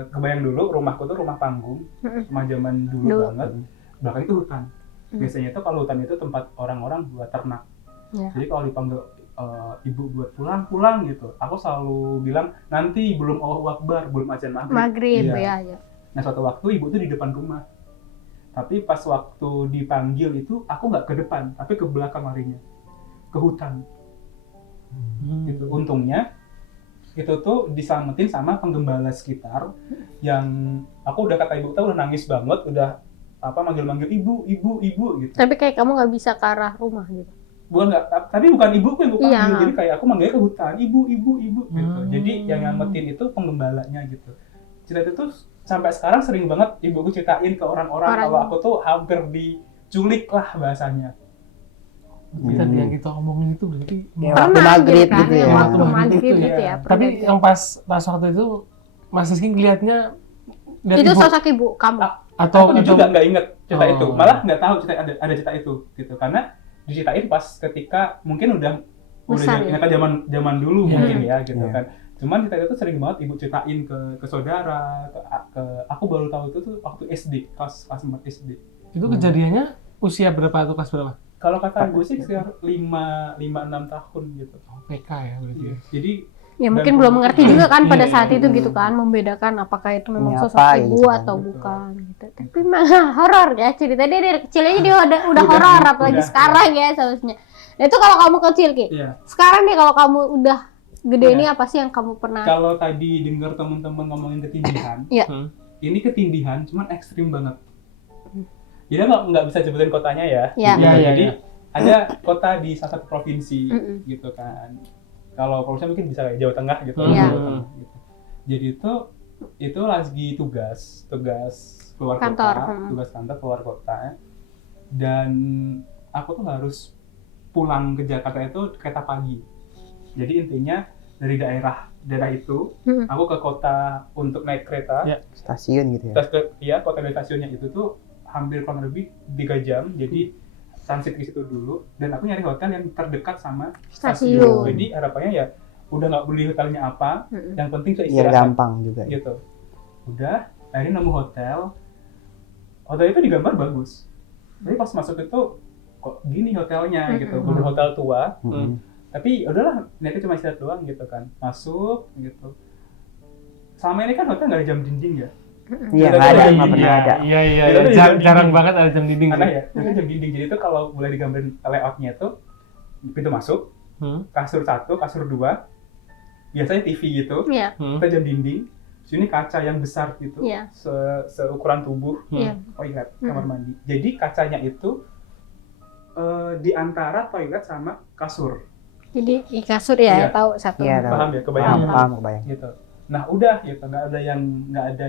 kebayang dulu rumahku tuh rumah panggung, rumah zaman dulu banget. Belakang itu hutan. Biasanya tuh kalau hutan itu tempat orang-orang buat ternak. Ya. Jadi kalau dipanggil ibu buat pulang gitu, aku selalu bilang nanti belum Allahu Akbar, belum azan Maghrib Iya. ya. Nah suatu waktu ibu tuh di depan rumah, tapi pas waktu dipanggil itu aku nggak ke depan, tapi ke belakang larinya, ke hutan. Gitu. Untungnya itu tuh diselamatin sama penggembala sekitar yang aku udah kata ibu tuh udah nangis banget, udah manggil ibu gitu. Tapi kayak kamu nggak bisa ke arah rumah gitu. Tapi bukan ibuku yang gue panggil, Iya. jadi kayak aku manggilnya ke hutan, ibu gitu. Jadi yang nyelamatin itu penggembalanya gitu. Cerita itu tuh sampai sekarang sering banget ibuku ceritain ke orang-orang kalau aku tuh hampir diculik lah bahasanya. Tadi yang kita omongin itu berarti Ya, waktu maghrib kan, gitu ya. Waktu Waktu maghrib maghrib gitu itu ya. ya. tapi yang pas waktu itu Mas Rizky ngeliatnya lihat Itu ibu sosok ibu kamu. atau Aku jujur nggak inget cerita Oh. itu, malah nggak tahu cerita ada cerita itu gitu, karena diceritain pas ketika mungkin udah Besar, ya? ingat zaman dulu Iya. mungkin ya gitu Iya. kan. Cuman cerita itu sering banget ibu ceritain ke saudara, ke aku baru tahu itu tuh waktu SD, kelas 4 SD. itu kejadiannya usia berapa atau kelas berapa? Kalau kata ibu sih sekitar 5-6 tahun gitu. Oh, PK ya berarti. Iya. Jadi Ya mungkin dan- belum mengerti juga kan pada Iya, saat iya. itu gitu kan, membedakan apakah itu memang Ini sosok apa, ibu gitu kan. atau bukan gitu. Tapi memang horor ya cerita dia dari kecil aja dia udah horor, apalagi udah. sekarang ya seharusnya. Nah itu kalau kamu kecil Ki. iya. Sekarang nih kalau kamu udah gede Iya. ini apa sih yang kamu pernah? Kalau tadi dengar teman-teman ngomongin ketindihan, Iya. ini ketindihan cuman ekstrim banget. Jadi nggak bisa sebutin kotanya ya. Iya. Gitu. Iya, iya, Jadi iya. ada kota di salah satu provinsi Mm-mm. gitu kan. Kalau provinsi mungkin bisa kayak Jawa Tengah gitu. Iya. Jawa Tengah, gitu. Jadi itu lagi tugas keluar Kantor, kota, tugas kantor keluar kota. Dan aku tuh harus pulang ke Jakarta itu kereta pagi. Jadi intinya dari daerah itu, aku ke kota untuk naik kereta. Ya. Stasiun gitu ya. Kota dari stasiunnya itu tuh hampir kurang lebih 3 jam. Jadi transit ke situ dulu, dan aku nyari hotel yang terdekat sama Stasiun. stasiun. Jadi harapannya ya udah nggak beli hotelnya apa, yang penting tuh Biar istirahat gampang juga. Ya. gitu. Udah, akhirnya nemu hotel. Hotel itu digambar bagus. Tapi pas masuk itu kok gini hotelnya gitu, bener hotel tua. Tapi udahlah, niatnya cuma istirahat doang gitu kan. Masuk gitu. Selama ini kan hotel nggak ada jam dinding ya. Iya, Kita nggak ada, tuh nggak pernah ada. Iya iya. Kita tuh jam Jarang dinding. banget ada jam dinding. Aneh ya, itu jam dinding. Jadi itu kalau boleh digambarin layoutnya tuh pintu masuk, kasur 1, kasur 2, biasanya TV gitu, Iya. kita jam dinding, sini kaca yang besar gitu, Iya. seukuran tubuh, Iya. toilet, kamar mandi. Jadi kacanya itu di antara toilet sama kasur, Jadi di kasur ya, Iya. tahu satu. Iya, tahu. paham ya, kebayang Paham, kebayang. gitu. Nah udah gitu, nggak ada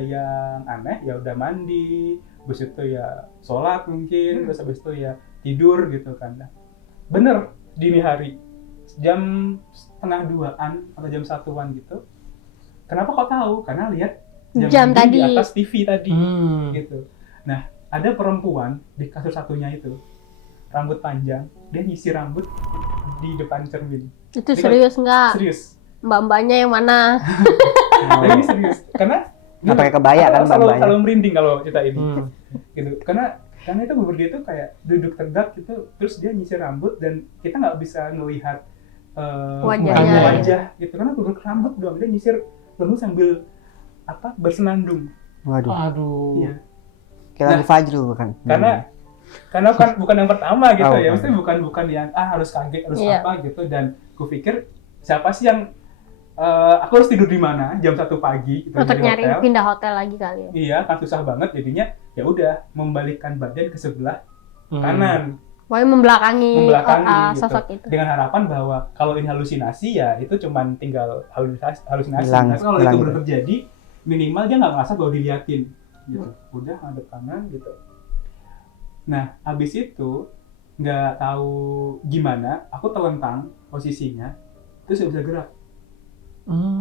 yang aneh, ya udah mandi, habis itu ya sholat mungkin, terus habis itu ya tidur gitu kan. Nah, bener dini hari jam 1:30-an atau jam 1-an gitu. Kenapa kok tahu? Karena lihat Jam dinding tadi. di atas TV tadi Hmm. gitu. Nah ada perempuan di kasur satunya itu, rambut panjang, dia nyisir rambut di depan cermin. Itu Jadi serius nggak? Serius. Mbak-mbaknya yang mana? Nah, ini serius. Karena Nggak pakai kebaya kan, selalu mbak-mbaknya. merinding kalau cerita ini. Hmm. Gitu. Karena itu bener dia tuh kayak duduk tegak gitu, terus dia nyisir rambut dan kita nggak bisa ngelihat Wajahnya. wajah gitu, karena duduk rambut doang, dia nyisir rambut sambil bersenandung. Waduh, Aduh. Iya. kayak lagu Fajrul bukan? Karena bukan yang pertama gitu Oh, ya, bukan. maksudnya bukan yang harus kaget harus Iya. apa gitu, dan kupikir siapa sih yang aku harus tidur di mana jam 1 pagi gitu, Untuk dari nyari hotel. pindah hotel lagi kali ya. Iya, kan susah banget jadinya. Ya udah, membalikkan badan ke sebelah kanan, Pokoknya membelakangi, membelakangi gitu. sosok itu. Dengan harapan bahwa kalau ini halusinasi ya itu cuman tinggal halusinasi. Hilang, Tapi kalau hilang itu gitu. benar terjadi, minimal dia nggak ngerasa bahwa diliatin gitu. Udah ngadep kanan gitu. Nah, habis itu nggak tahu gimana, aku telentang posisinya, terus nggak bisa gerak,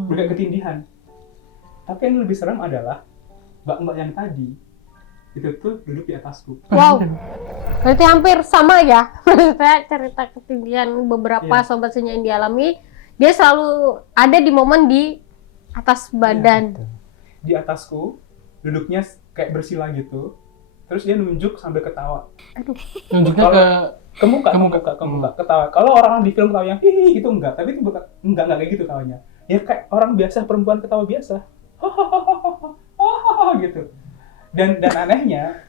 kayak ketindihan. Tapi yang lebih serem adalah mbak-mbak yang tadi itu tuh duduk di atasku. Wow, berarti hampir sama ya. Maksudnya cerita ketindihan beberapa Iya. sobat senja yang dialami, dia selalu ada di momen di atas badan. Di atasku, duduknya kayak bersila gitu. Terus dia nunjuk sambil ketawa. Nunjuknya Ke muka, Ke ke muka, ketawa. Kalau orang di film ketawa yang hihi gitu enggak, tapi itu bukan enggak kayak gitu tawanya. Ya kayak orang biasa, perempuan ketawa biasa. Gitu. Dan anehnya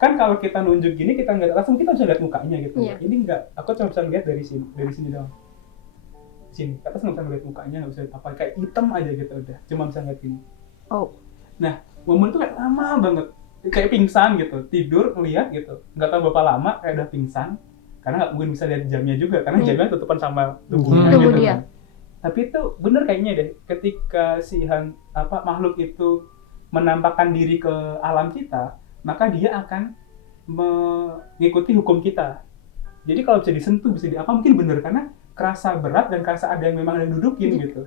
kan kalau kita nunjuk gini kita nggak langsung kita bisa lihat mukanya gitu. Iya. Ini enggak, aku cuma bisa lihat dari sini doang. Sini, atas nggak bisa ngeliat mukanya, nggak bisa lihat apa, kayak hitam aja gitu udah, cuma bisa ngeliat gini. Oh. Nah, momen itu kayak lama banget, kayak pingsan gitu, tidur ngeliat gitu, nggak tahu berapa lama kayak udah pingsan, karena nggak mungkin bisa lihat jamnya juga, karena jamnya tutupan sama tubuhnya Tubuh gitu dia. kan. Tapi itu bener kayaknya deh, ketika makhluk itu menampakkan diri ke alam kita, maka dia akan mengikuti hukum kita. Jadi kalau bisa disentuh, bisa di apa, mungkin bener, karena kerasa berat dan kerasa ada yang memang ada yang dudukin gitu.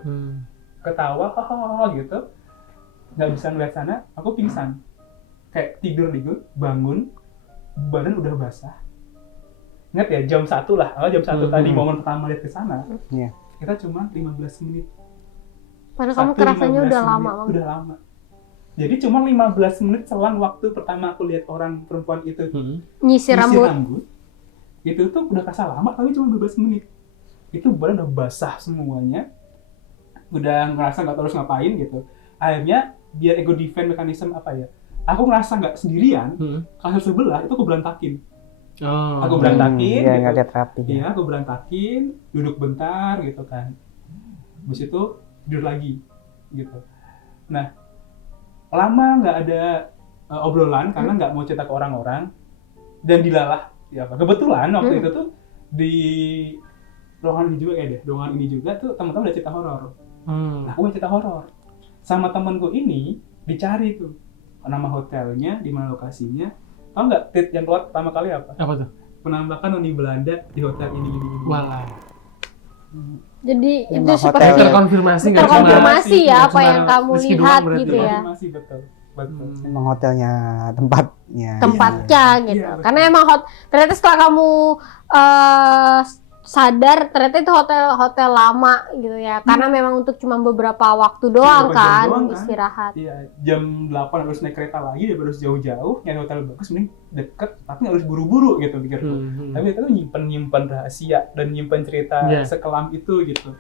Ketawa, hahaha gitu, nggak bisa ngeliat sana, aku pingsan. Kayak tidur gitu, bangun, badan udah basah. Ingat ya, jam 1 lah, jam 1 tadi momen pertama lihat ke sana, Iya. kita cuma 15 menit. Padahal kamu 1, kerasanya 15 udah menit, lama banget. Udah lama. Jadi cuma 15 menit selang waktu pertama aku lihat orang perempuan itu Nyisir rambut. itu tuh udah kerasa lama, tapi cuma 15 menit. Itu badan udah basah semuanya, udah ngerasa nggak tahu harus ngapain gitu. Akhirnya biar ego defense mekanisme apa ya, aku ngerasa nggak sendirian, kasur sebelah itu aku berantakin. Aku berantakin, Iya, gitu. nggak lihat rapi. Iya, aku berantakin, duduk bentar gitu kan. Habis itu tidur lagi gitu. Nah, lama nggak ada obrolan karena nggak mau cerita ke orang-orang, dan dilalah ya kebetulan waktu itu tuh di ruangan ini juga ruangan ini juga tuh teman-teman udah cerita horor. Nah, aku cerita horor sama temanku ini, dicari tuh nama hotelnya, di mana lokasinya. Tahu nggak tweet yang keluar pertama kali apa? Apa tuh? Penampakan Noni Belanda di hotel ini. Walah. Jadi Emang itu hotel seperti Terkonfirmasi nggak cuma terkonfirmasi ya nggak apa cuma yang kamu Rizky doang lihat berarti gitu ya. Masih betul. Emang hotelnya tempatnya. Tempatnya gitu. Iya, betul. Karena emang ternyata setelah kamu sadar ternyata itu hotel lama gitu ya. Karena memang untuk cuma beberapa waktu doang Beberapa jam kan doang kan. istirahat. Iya, jam 8 harus naik kereta lagi, dia harus jauh-jauh nyari hotel bagus, mending deket tapi nggak harus buru-buru gitu pikirku. Tapi itu tuh nyimpen rahasia dan nyimpen cerita Iya. sekelam itu gitu.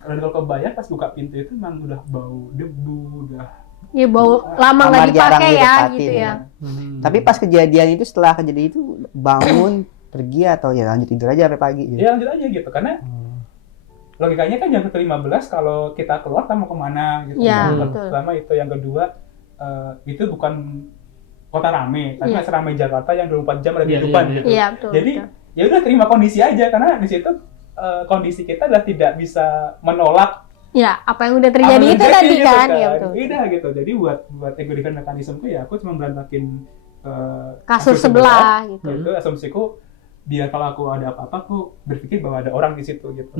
Dan kalau kebayang pas buka pintu itu memang udah bau debu, udah Ya bau lama nggak Kamar jarang dipakai ya dideketin gitu ya. Tapi pas kejadian itu, setelah kejadian itu bangun pergi atau ya lanjut tidur aja sampai pagi gitu. ya lanjut aja gitu, karena logikanya kan jam 1.15 kalau kita keluar kita mau kemana gitu. Iya, Yang betul. pertama itu, yang kedua itu bukan kota rame, tapi Iya. masih ramai Jakarta yang 24 jam ada Iya, kehidupan iya, gitu. Iya betul. Jadi betul. ya udah terima kondisi aja, karena di situ kondisi kita adalah tidak bisa menolak Ya apa yang udah terjadi apa yang itu terjadi tadi gitu kan, ya betul. Udah gitu. Jadi buat ego defense mekanismeku ya aku cuma berantakin Kasur sebelah gitu. Itu asumsiku biar kalau aku ada apa-apa aku berpikir bahwa ada orang di situ gitu.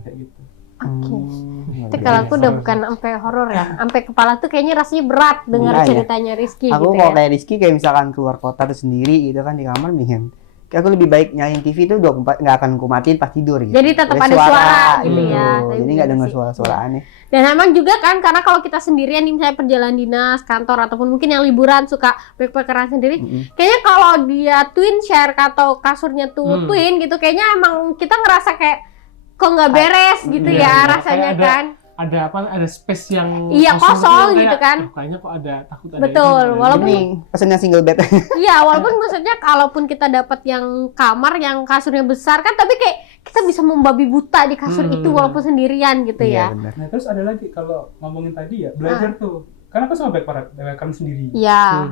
Kayak gitu. Oke. Luar Itu kalau aku biasa. udah bukan sampai horor ya, sampai kepala tuh kayaknya rasanya berat dengar Iya, iya. ceritanya Rizky Aku gitu kalau ya. kayak Rizky kayak misalkan keluar kota tuh sendiri gitu kan di kamar mendingan. Kayak aku lebih baik nyalain TV tuh 24 nggak akan kumatiin pas tidur gitu. Jadi tetap ada suara gitu gitu. ya. Saya Jadi juga nggak dengar sih. suara-suara aneh. Dan emang juga kan karena kalau kita sendirian nih misalnya perjalanan dinas, kantor ataupun mungkin yang liburan suka backpackeran sendiri, kayaknya kalau dia twin share atau kasurnya tuh twin gitu, kayaknya emang kita ngerasa kayak kok nggak beres gitu Iya, ya iya. rasanya Kayak kan. Ada apa? Ada space yang Iya, kosong kayak, gitu kan. "Duh, kayaknya kok ada takut ada Betul, ini." walaupun- Mending pesennya single bed. Iya, walaupun maksudnya kalaupun kita dapat yang kamar yang kasurnya besar kan, tapi kayak kita bisa membabi buta di kasur itu walaupun sendirian gitu ya. benar. Nah terus ada lagi kalau ngomongin tadi ya belajar tuh, karena aku sama backpacker sendiri. Iya.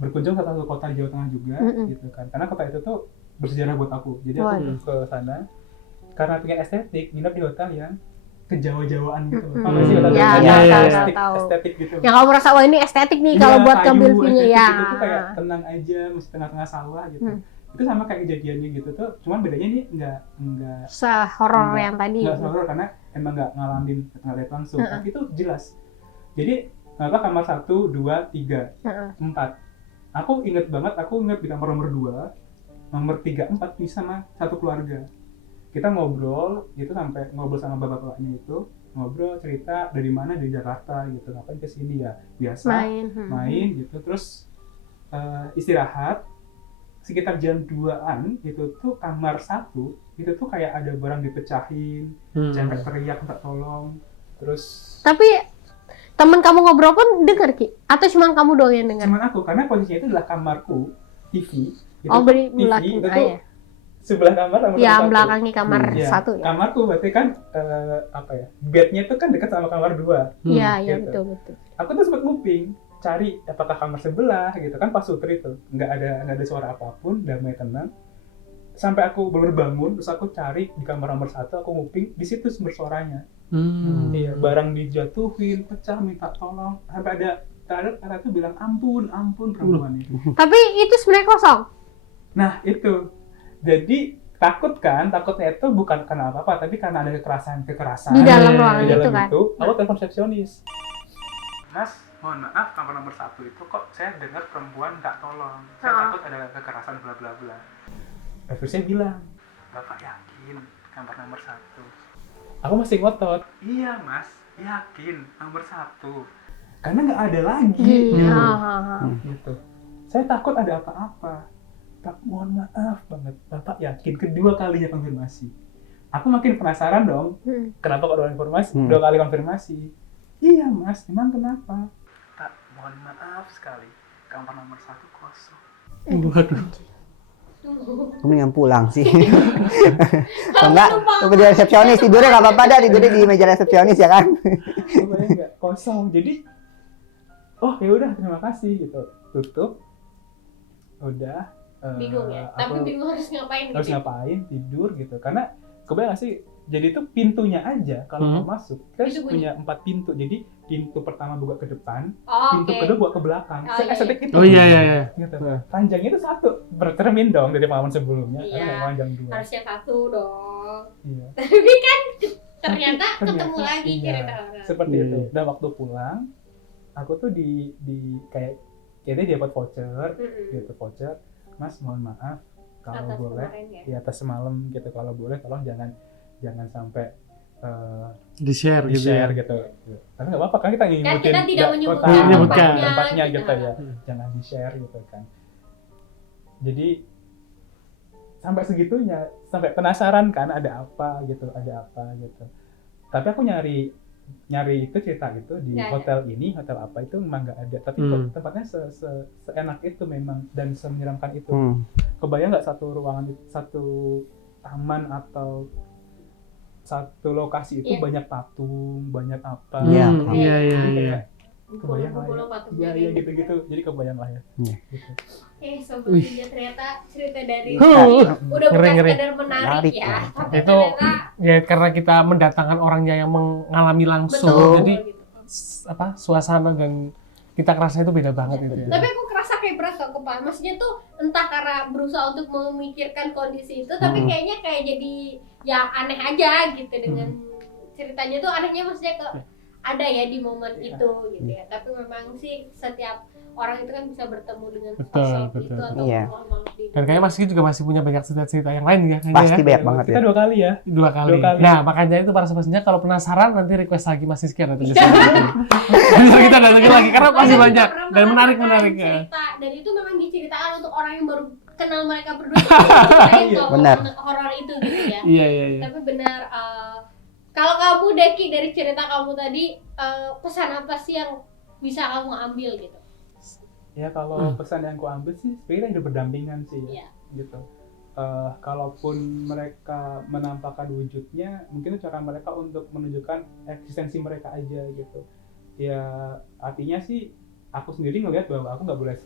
Berkunjung ke satu kota di Jawa Tengah juga, gitu kan. Karena kota itu tuh bersejarah buat aku. Jadi aku ke sana karena pengen estetik, nginep di hotel yang kejawa-jawaan gitu. Paham nggak sih hotel Ya, yang tahu. estetik gitu. Yang kamu merasa wah ini estetik nih kalau Iya, buat kayu, ngambil view-nya estetik ya. gitu tuh kayak tenang aja, mesti tengah-tengah sawah gitu. Itu sama kayak kejadiannya gitu tuh, cuman bedanya ini nggak Sehoror yang tadi. nggak horor karena emang nggak ngalamin nggak lihat langsung, tapi itu jelas. Jadi kamar 1, 2, 3, 4. Aku inget banget, aku inget di kamar nomor 2, nomor 3, 4 bisa sama satu keluarga. Kita ngobrol gitu sampai ngobrol sama bapak-bapaknya itu, ngobrol cerita dari mana, dari Jakarta gitu, ngapain ke sini ya, biasa main gitu, terus istirahat sekitar jam 2-an itu tuh kamar 1 itu tuh kayak ada barang dipecahin, sampai teriak minta tolong, terus Tapi temen kamu ngobrol pun denger Ki? Atau cuma kamu doang yang denger? cuman aku, karena posisinya itu adalah kamarku, TV itu Oh, tuh, beri belakang itu tuh sebelah kamar sama ya, kamar belakangi kamar Iya, 1 ya. kamarku berarti kan apa ya, bednya tuh kan dekat sama kamar 2. Iya, gitu. betul. Aku tuh sempat nguping cari apakah kamar sebelah gitu kan, pas sutri tuh nggak ada suara apapun, damai tenang, sampai aku baru bangun, terus aku cari di kamar nomor 1, aku nguping di situ sumber suaranya. Iya, barang dijatuhin, pecah, minta tolong, sampai ada tuh bilang ampun perempuan itu. Tapi itu sebenarnya kosong. Nah itu, jadi takutnya itu bukan karena apa-apa, tapi karena ada kekerasan Di dalam ruangan di dalam itu kan. aku telepon resepsionis. Mas, mohon maaf, kamar nomor 1 itu kok saya dengar perempuan nggak tolong. Saya takut ada kekerasan bla bla bla. Saya bilang, Bapak yakin kamar nomor 1? Aku masih ngotot. Iya Mas, yakin nomor 1. Karena nggak ada lagi. Gitu. Saya takut ada apa-apa. Pak, mohon maaf banget. Bapak yakin, kedua kalinya konfirmasi. Aku makin penasaran dong. Kenapa kok dua kali konfirmasi? Iya Mas, emang kenapa? Pak, mohon maaf sekali. Kamar nomor 1 kosong. Waduh. Aku mendingan pulang sih. Enggak, tunggu di resepsionis, tidurnya nggak apa-apa dah, tidurnya di meja resepsionis ya kan. Kebayang nggak? Kosong. Jadi, oh ya udah, terima kasih gitu. Tutup. Udah. Bingung ya. Tapi bingung harus ngapain gitu. Harus ngapain? Tidur gitu. Karena kebayang nggak sih? Jadi itu pintunya aja kalau mau masuk, kita Itu punya 4 pintu. Jadi pintu pertama buka ke depan, Oh, pintu oke. kedua buka ke belakang. Oh, iya, Estetik itu. Oh iya. Gitu. Panjangnya itu 1, bercermin dong dari pengalaman sebelumnya. Iya. Karena panjang 2. Harusnya 1 dong. Iya. Tapi kan ternyata ketemu lagi iya, cerita orang. seperti itu. Dan waktu pulang, aku tuh di kayak dia dapat voucher, gitu voucher. Mas, mohon maaf kalau Atas boleh kemarin ya. di atas semalam gitu, kalau boleh tolong jangan sampai Di-share gitu ya. gitu. Karena nggak apa-apa kan kita Kan ngikutin kita tidak menyebutkan Menyebutkan. tempatnya gitu ya. Hmm. Jangan di-share gitu kan. Jadi sampai segitunya, sampai penasaran kan ada apa gitu. Tapi aku nyari itu cerita itu di Nggak hotel ini, hotel apa itu memang nggak ada. Tapi kok tempatnya seenak itu memang dan semenyeramkan itu. Kebayang nggak satu ruangan, satu taman atau satu lokasi itu Iya. banyak patung, banyak apa. Iya. Iya. Kebayang lah ya. Patung-patungnya Iya gitu. gitu. Jadi kebayang lah ya. Iya. Gitu. Sobat Wih. Ninja, ternyata cerita dari Huh. udah bukan Ngeri. sekedar menarik Menarik, ya. ya. Tapi Itu ternyata ya karena kita mendatangkan orangnya yang mengalami langsung. betul. Jadi gitu. suasana dan kita kerasa itu beda banget gitu ya. Tapi aku kerasa kayak berat kok kepala. Maksudnya tuh entah karena berusaha untuk memikirkan kondisi itu, tapi kayaknya kayak jadi yang aneh aja gitu dengan ceritanya tuh anehnya maksudnya ada ya di momen itu gitu ya. Tapi memang sih setiap orang itu kan bisa bertemu dengan Betul, sosok betul. itu atau Iya. makhluk di Dan kayaknya Mas Kiki juga masih punya banyak cerita-cerita yang lain ya. kayaknya Pasti ya. banyak banget Kita ya. 2 kali ya. Dua kali. Dua kali. Nah, makanya itu para sobat senja kalau penasaran nanti request lagi Mas Rizky ada tulis. Bisa kita datangin lagi karena masih banyak dan menarik ya. cerita dan itu memang diceritakan untuk orang yang baru kenal mereka berdua. Ceritain Iya, kok benar. horor itu gitu ya. Iya. Tapi benar kalau kamu Deki dari cerita kamu tadi pesan apa sih yang bisa kamu ambil gitu? Ya kalau pesan yang ku ambil sih sebenarnya hidup berdampingan sih ya. Iya. Gitu. kalaupun mereka menampakkan wujudnya, mungkin itu cara mereka untuk menunjukkan eksistensi mereka aja gitu. Ya artinya sih aku sendiri ngelihat bahwa aku nggak boleh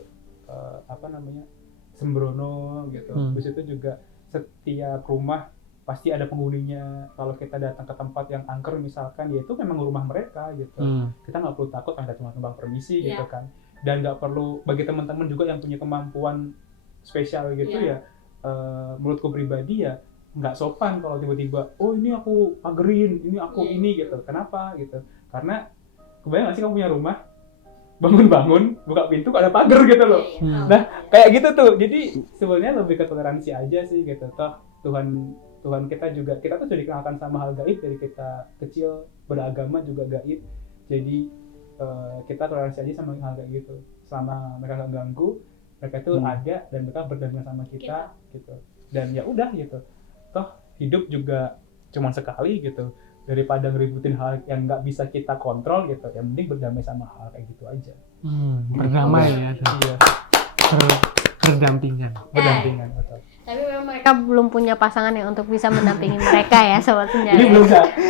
sembrono gitu. Terus itu juga setiap rumah pasti ada penghuninya. Kalau kita datang ke tempat yang angker misalkan, ya itu memang rumah mereka gitu. Kita nggak perlu takut ada cuma numpang permisi gitu kan. Dan nggak perlu, bagi teman-teman juga yang punya kemampuan spesial gitu ya, menurutku pribadi ya nggak sopan kalau tiba-tiba ini aku pagerin, ini aku ini gitu. Kenapa gitu? Karena kebayang nggak sih kamu punya rumah, bangun-bangun buka pintu kok ada pagar gitu loh. Nah kayak gitu tuh. Jadi sebenarnya lebih ke toleransi aja sih gitu. Toh Tuhan kita juga, kita tuh sudah dikenalkan sama hal gaib dari kita kecil, beragama juga gaib. Jadi kita toleransi aja sama hal kayak gitu. Selama mereka nggak ganggu, mereka tuh ada dan mereka berdampingan sama kita gitu. Dan ya udah gitu. Toh hidup juga cuma sekali gitu. Daripada ngeributin hal yang nggak bisa kita kontrol gitu, yang penting berdamai sama hal kayak gitu aja. Berdamai ya. Iya. Berdampingan. Betul. Tapi memang mereka belum punya pasangan yang untuk bisa mendampingi mereka ya sobat senja. Ini belum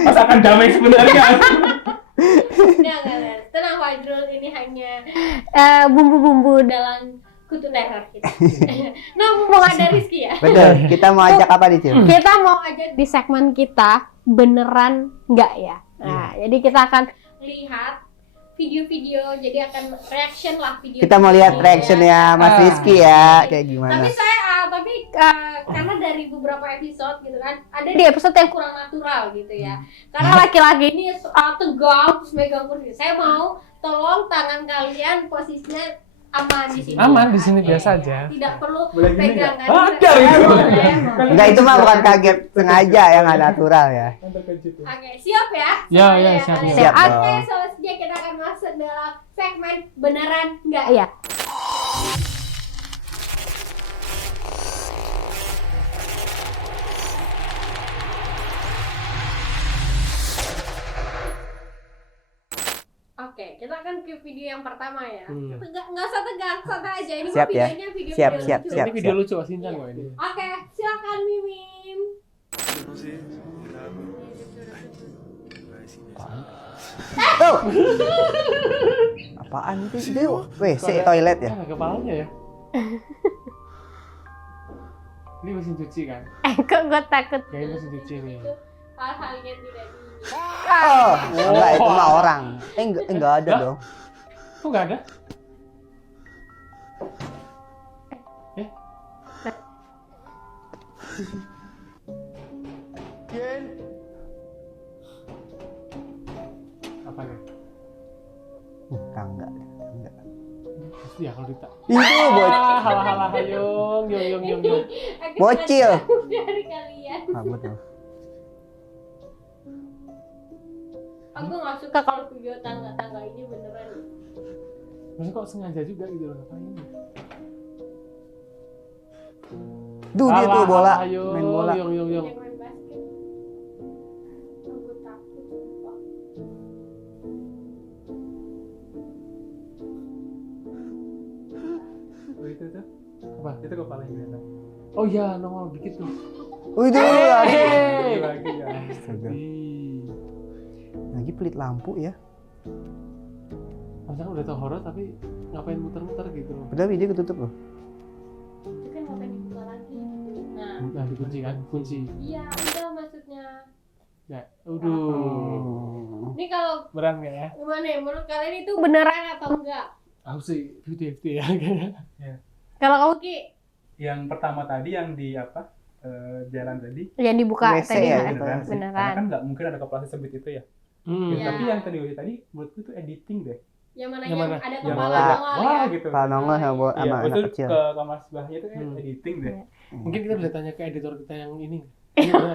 pasangan damai sebenarnya. Enggak. Tenang Fajrul, ini hanya bumbu-bumbu dalam kutu teror kita. Nah, mau ada Rizky ya? Betul. Kita mau ajak apa nih, Cil? Kita mau ajak di segmen kita beneran nggak ya? Nah, jadi kita akan lihat video-video, jadi akan reaction lah video. Kita mau lihat reactionnya Mas Rizky ya, kayak gimana? Tapi karena dari beberapa episode gitu kan, ada di episode yang kurang natural gitu ya. Karena laki-laki ini tegang, terus megang kursi. Saya mau tolong tangan kalian posisinya aman di sini. Aman di sini biasa aja. Tidak perlu Boleh gini pegangan. Ada gitu. Enggak, itu mah bukan kaget sengaja ya, nggak natural ya. Yang terkejut ya. Oke, siap ya? Ya, siap. Siap Oke, dong. selanjutnya kita akan masuk dalam segmen beneran nggak ya? Oke, kita akan ke video yang pertama ya. Nggak usah tegang, santai aja. Ini Siap mah ya? videonya video Siap. lucu. Ini video lucu Sinjan kok ini. Oke, silakan Mimim. Tuh. Apaan itu? Itu WC toilet ya? Ada kepalanya ya. Ini mesin cuci kan? Kok gue takut. Kayaknya mesin cuci nih. Hal-hal yang tidak Oh, enggak, itu mah orang. Enggak ada Hah? dong. Kok nggak ada? Apa nih? Enggak. Pasti ya kalau dita. Itu bocil. Halah, yung. Bocil. Dari kalian. Betul. Aku nggak suka kalau video tangga-tangga ini beneran. Maksudnya kok sengaja juga gitu loh, ngapain? Duh, dia tuh bola, main bola. Yung. Yang main basket. Aku takut sumpah. Itu tuh. Apa? Itu kepalanya gimana? Oh iya, nongol dikit tuh. Itu Hey! Lagi ya. Astaga. Ih. Lagi pelit lampu ya. Maksudnya udah tau horor tapi ngapain muter-muter gitu. Padahal video ketutup loh. Itu kan ngapain dibuka lagi? Nah, Nah, dikunci kan? Kunci. iya udah maksudnya. Ya, udah. Ini kalau Beran nggak ya? gimana ya menurut kalian itu beneran atau enggak? Aku sih 50-50 ya kayaknya. Kalau kamu Ki, Yang pertama tadi yang di apa? Jalan tadi. yang dibuka WC tadi ya, kan? Beneran sih. Beneran. Karena kan nggak mungkin ada kepala sesebit itu ya. Iya. Tapi yang tadi menurutku itu editing deh. Yang mana Yang yang, mana? ada Yang kepala bola. nongol Wah ya? gitu. Kalau nongol sama Iya, anak itu kecil. ke kamar sebelahnya itu editing deh. Mungkin kita bisa tanya ke editor kita yang ini. Bener.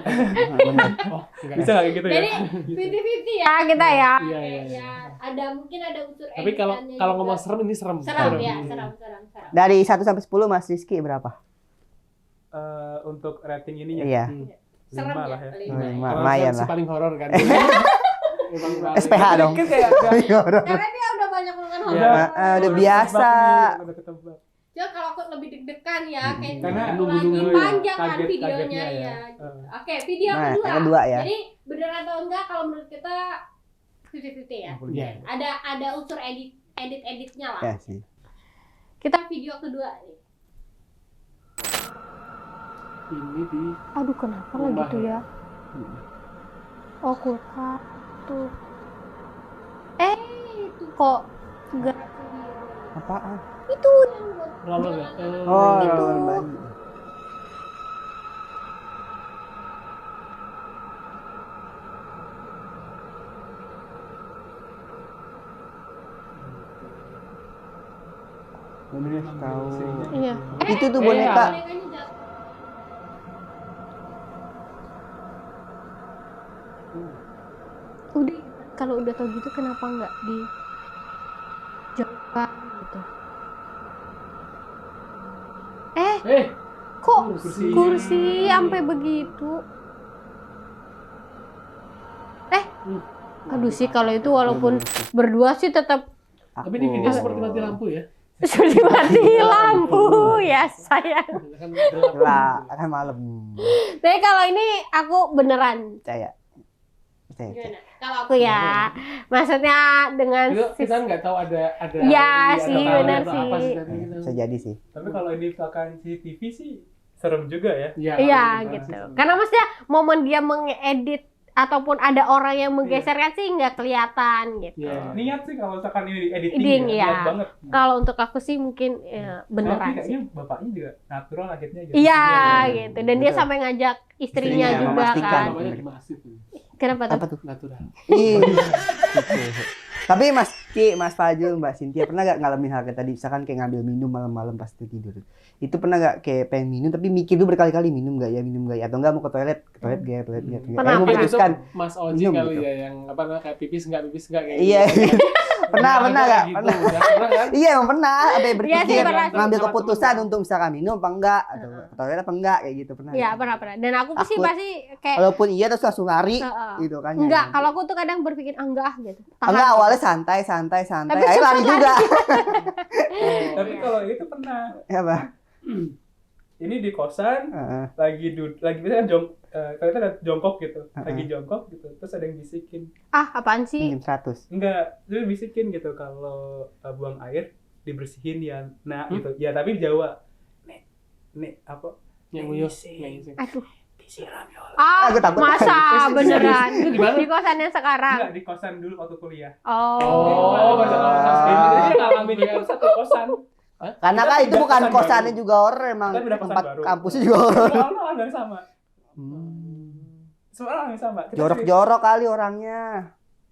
Oh, enggak. Bisa nggak kayak gitu ya? Jadi 50-50 ya kita ya. Iya, Oke, iya. ya. Ada mungkin ada unsur Tapi kalau editannya kalau juga. ngomong serem ini serem. seram ya, seram. Dari 1 sampai 10 Mas Rizky berapa? Untuk rating ininya Iya. Serem 5 ya, lah ya. lima ya. Lima. Kalau Lumayan si lah. paling horor kan. Emang paling- SPH dong. Kan kayak Karena dia udah banyak melakukan Iya. horor. Udah biasa. Udah ketebak. Coba kalau aku lebih deg-degan ya, kayak Karena lagi nunggu-nunggu ya, panjang kan kagetnya videonya ya. ya. Oke, video Nah, kedua. yang kedua ya. Jadi bener atau enggak kalau menurut kita 50-50 ya. Iya. Ada unsur editnya lah. Ya sih. Kita video kedua nih. Ini di Aduh, kenapa lah rumah gitu ya? Oh, kulkas tuh. Itu kok gerak sendiri. Apaan? Itu yang buat roller ya. Oh, Itu. roller bayi. Boneka tahu. Iya. Itu tuh boneka. Bonekanya jatuh. Udah, kalau udah tau gitu kenapa nggak dijauhkan gitu? Kok kursi sampai begitu? Aduh sih kalau itu walaupun berdua sih tetap Tapi di video seperti mati lampu ya. seperti mati lampu ya sayang. Kan gelap. Lah, akan malam. Tapi kalau ini aku beneran. Percaya. Percaya. Gimana? Kalau aku ya, maksudnya dengan Itu kita nggak tahu ada Iya ada sih, tahu benar atau sih. apa sih tadi gitu. Bisa jadi sih. Tapi kalau ini misalkan CCTV sih serem juga ya. Iya gitu. Karena maksudnya momen dia mengedit ataupun ada orang yang menggeserkan sih nggak kelihatan gitu. Iya. Niat sih kalau misalkan ini editing Editing, ya, ya. niat banget. Kalau untuk aku sih mungkin ya, Tapi beneran kayaknya sih. bapaknya juga natural akhirnya gitu. Iya Iya, gitu. Dan dia betul. sampai ngajak istrinya Istrinya juga memastikan. kan. Namanya masif. Kenapa tuh? Apa tuh? Natural. Ih, gitu. Tapi Mas Ki, Mas Fajul, Mbak Cynthia pernah gak ngalamin hal kayak tadi? Misalkan kayak ngambil minum malam-malam pas tidur. Itu pernah gak kayak pengen minum tapi mikir dulu berkali-kali minum gak ya? Atau enggak mau ke toilet gak ya? Pernah, Memutuskan. Mas Oji minum kali gitu. ya yang apa namanya kayak pipis nggak kayak Iya. gitu. Pernah gak? Gitu, Pernah. ya, pernah kan? Iya emang pernah. Sampai Iya sih, berpikir pernah. ngambil Sama keputusan temen. untuk misalkan minum apa enggak atau ke toilet apa enggak kayak gitu pernah. Iya pernah. Dan aku sih Takut. pasti kayak Walaupun iya terus langsung lari Heeh. gitu kan. enggak. ya. Kalau aku tuh kadang berpikir enggak gitu. Tahan. Enggak awalnya santai. Tapi Akhirnya lari cepet juga. Tapi kalau itu pernah. Ya, Pak. Ini di kosan Heeh. lagi misalkan kita ada jongkok gitu. Lagi jongkok gitu. Terus ada yang bisikin. Apaan sih? Minum 100. Enggak, dia bisikin gitu kalau buang air dibersihin ya. Nah, gitu. Ya tapi di Jawa. Nek apa? Yang nguyuh. Aduh. Disiram ya Allah. Aku takut. Masa beneran Di mana? di kosannya sekarang. Enggak, di kosan dulu waktu kuliah. Oh, Kosan kosan. Ah. Jadi ngalamin itu satu kosan. Karena Kita kan itu pindah bukan kosan kosannya baru. juga horor emang Kita pindah kosan tempat baru. kampusnya juga horor. Semua orang yang sama. Semua orang yang sama. Kita Jorok-jorok kali orangnya.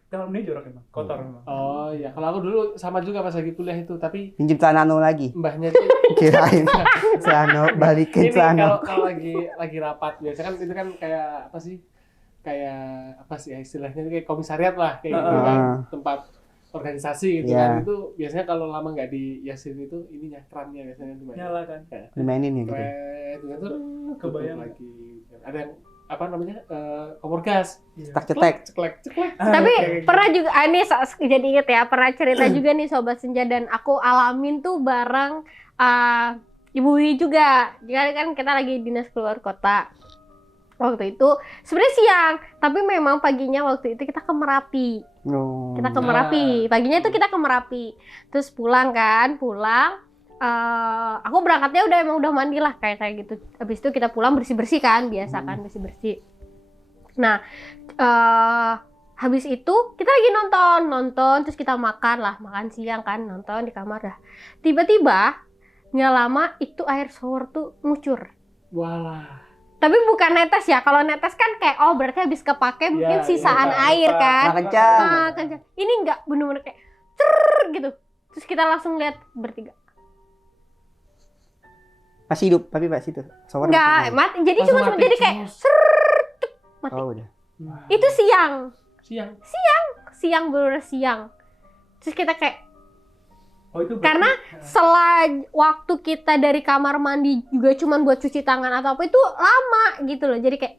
dalam ini jorok emang, kotor memang. Oh iya, kalau aku dulu sama juga pas lagi kuliah itu, tapi Pinjem celana Nano lagi. mbahnya tuh Kirain celana balikin ini celana. kalau lagi rapat biasa kan itu kan kayak apa sih? Kayak apa sih ya istilahnya kayak komisariat lah kayak gitu kan, tempat organisasi gitu Iya. kan. Itu biasanya kalau lama nggak dihiasin itu ininya kerannya biasanya dimainin. Nyala kan. Dimainin ya gitu. Keren, gitu kan tuh Kebayang. tutup lagi. Ada yang apa namanya kompor gas, Cetek-cetek. ceklek. Tapi Kayak gitu. pernah juga ini jadi inget ya, pernah cerita juga nih Sobat Senja dan aku alamin tuh bareng Ibu Wi juga. Jadi kan kita lagi dinas keluar kota. Waktu itu sebenarnya siang, tapi memang paginya waktu itu kita ke Merapi. Oh. Kita ke Merapi. Paginya itu kita ke Merapi. Terus pulang. Aku berangkatnya udah mandi lah kayak gitu. Habis itu kita pulang bersih-bersih kan, biasa kan bersih-bersih. Nah, habis itu kita lagi nonton terus kita makan siang kan, nonton di kamar dah. Tiba-tiba nggak lama itu air shower tuh ngucur. Walah. Tapi bukan netes ya. Kalau netes kan kayak berarti habis kepake mungkin Ya, sisaan iya, air kan. Nah, kencang. Nah, kencang. Ini enggak bener-bener kayak cer gitu. Terus kita langsung lihat bertiga. Masih hidup tapi Pak situ. Shower Enggak, masih mati. Jadi Langsung cuma mati, jadi kayak cus. mati. Oh, udah. Itu siang. Siang. Bener siang. Terus kita kayak Oh itu karena setelah waktu kita dari kamar mandi juga cuma buat cuci tangan atau apa itu lama gitu loh. Jadi kayak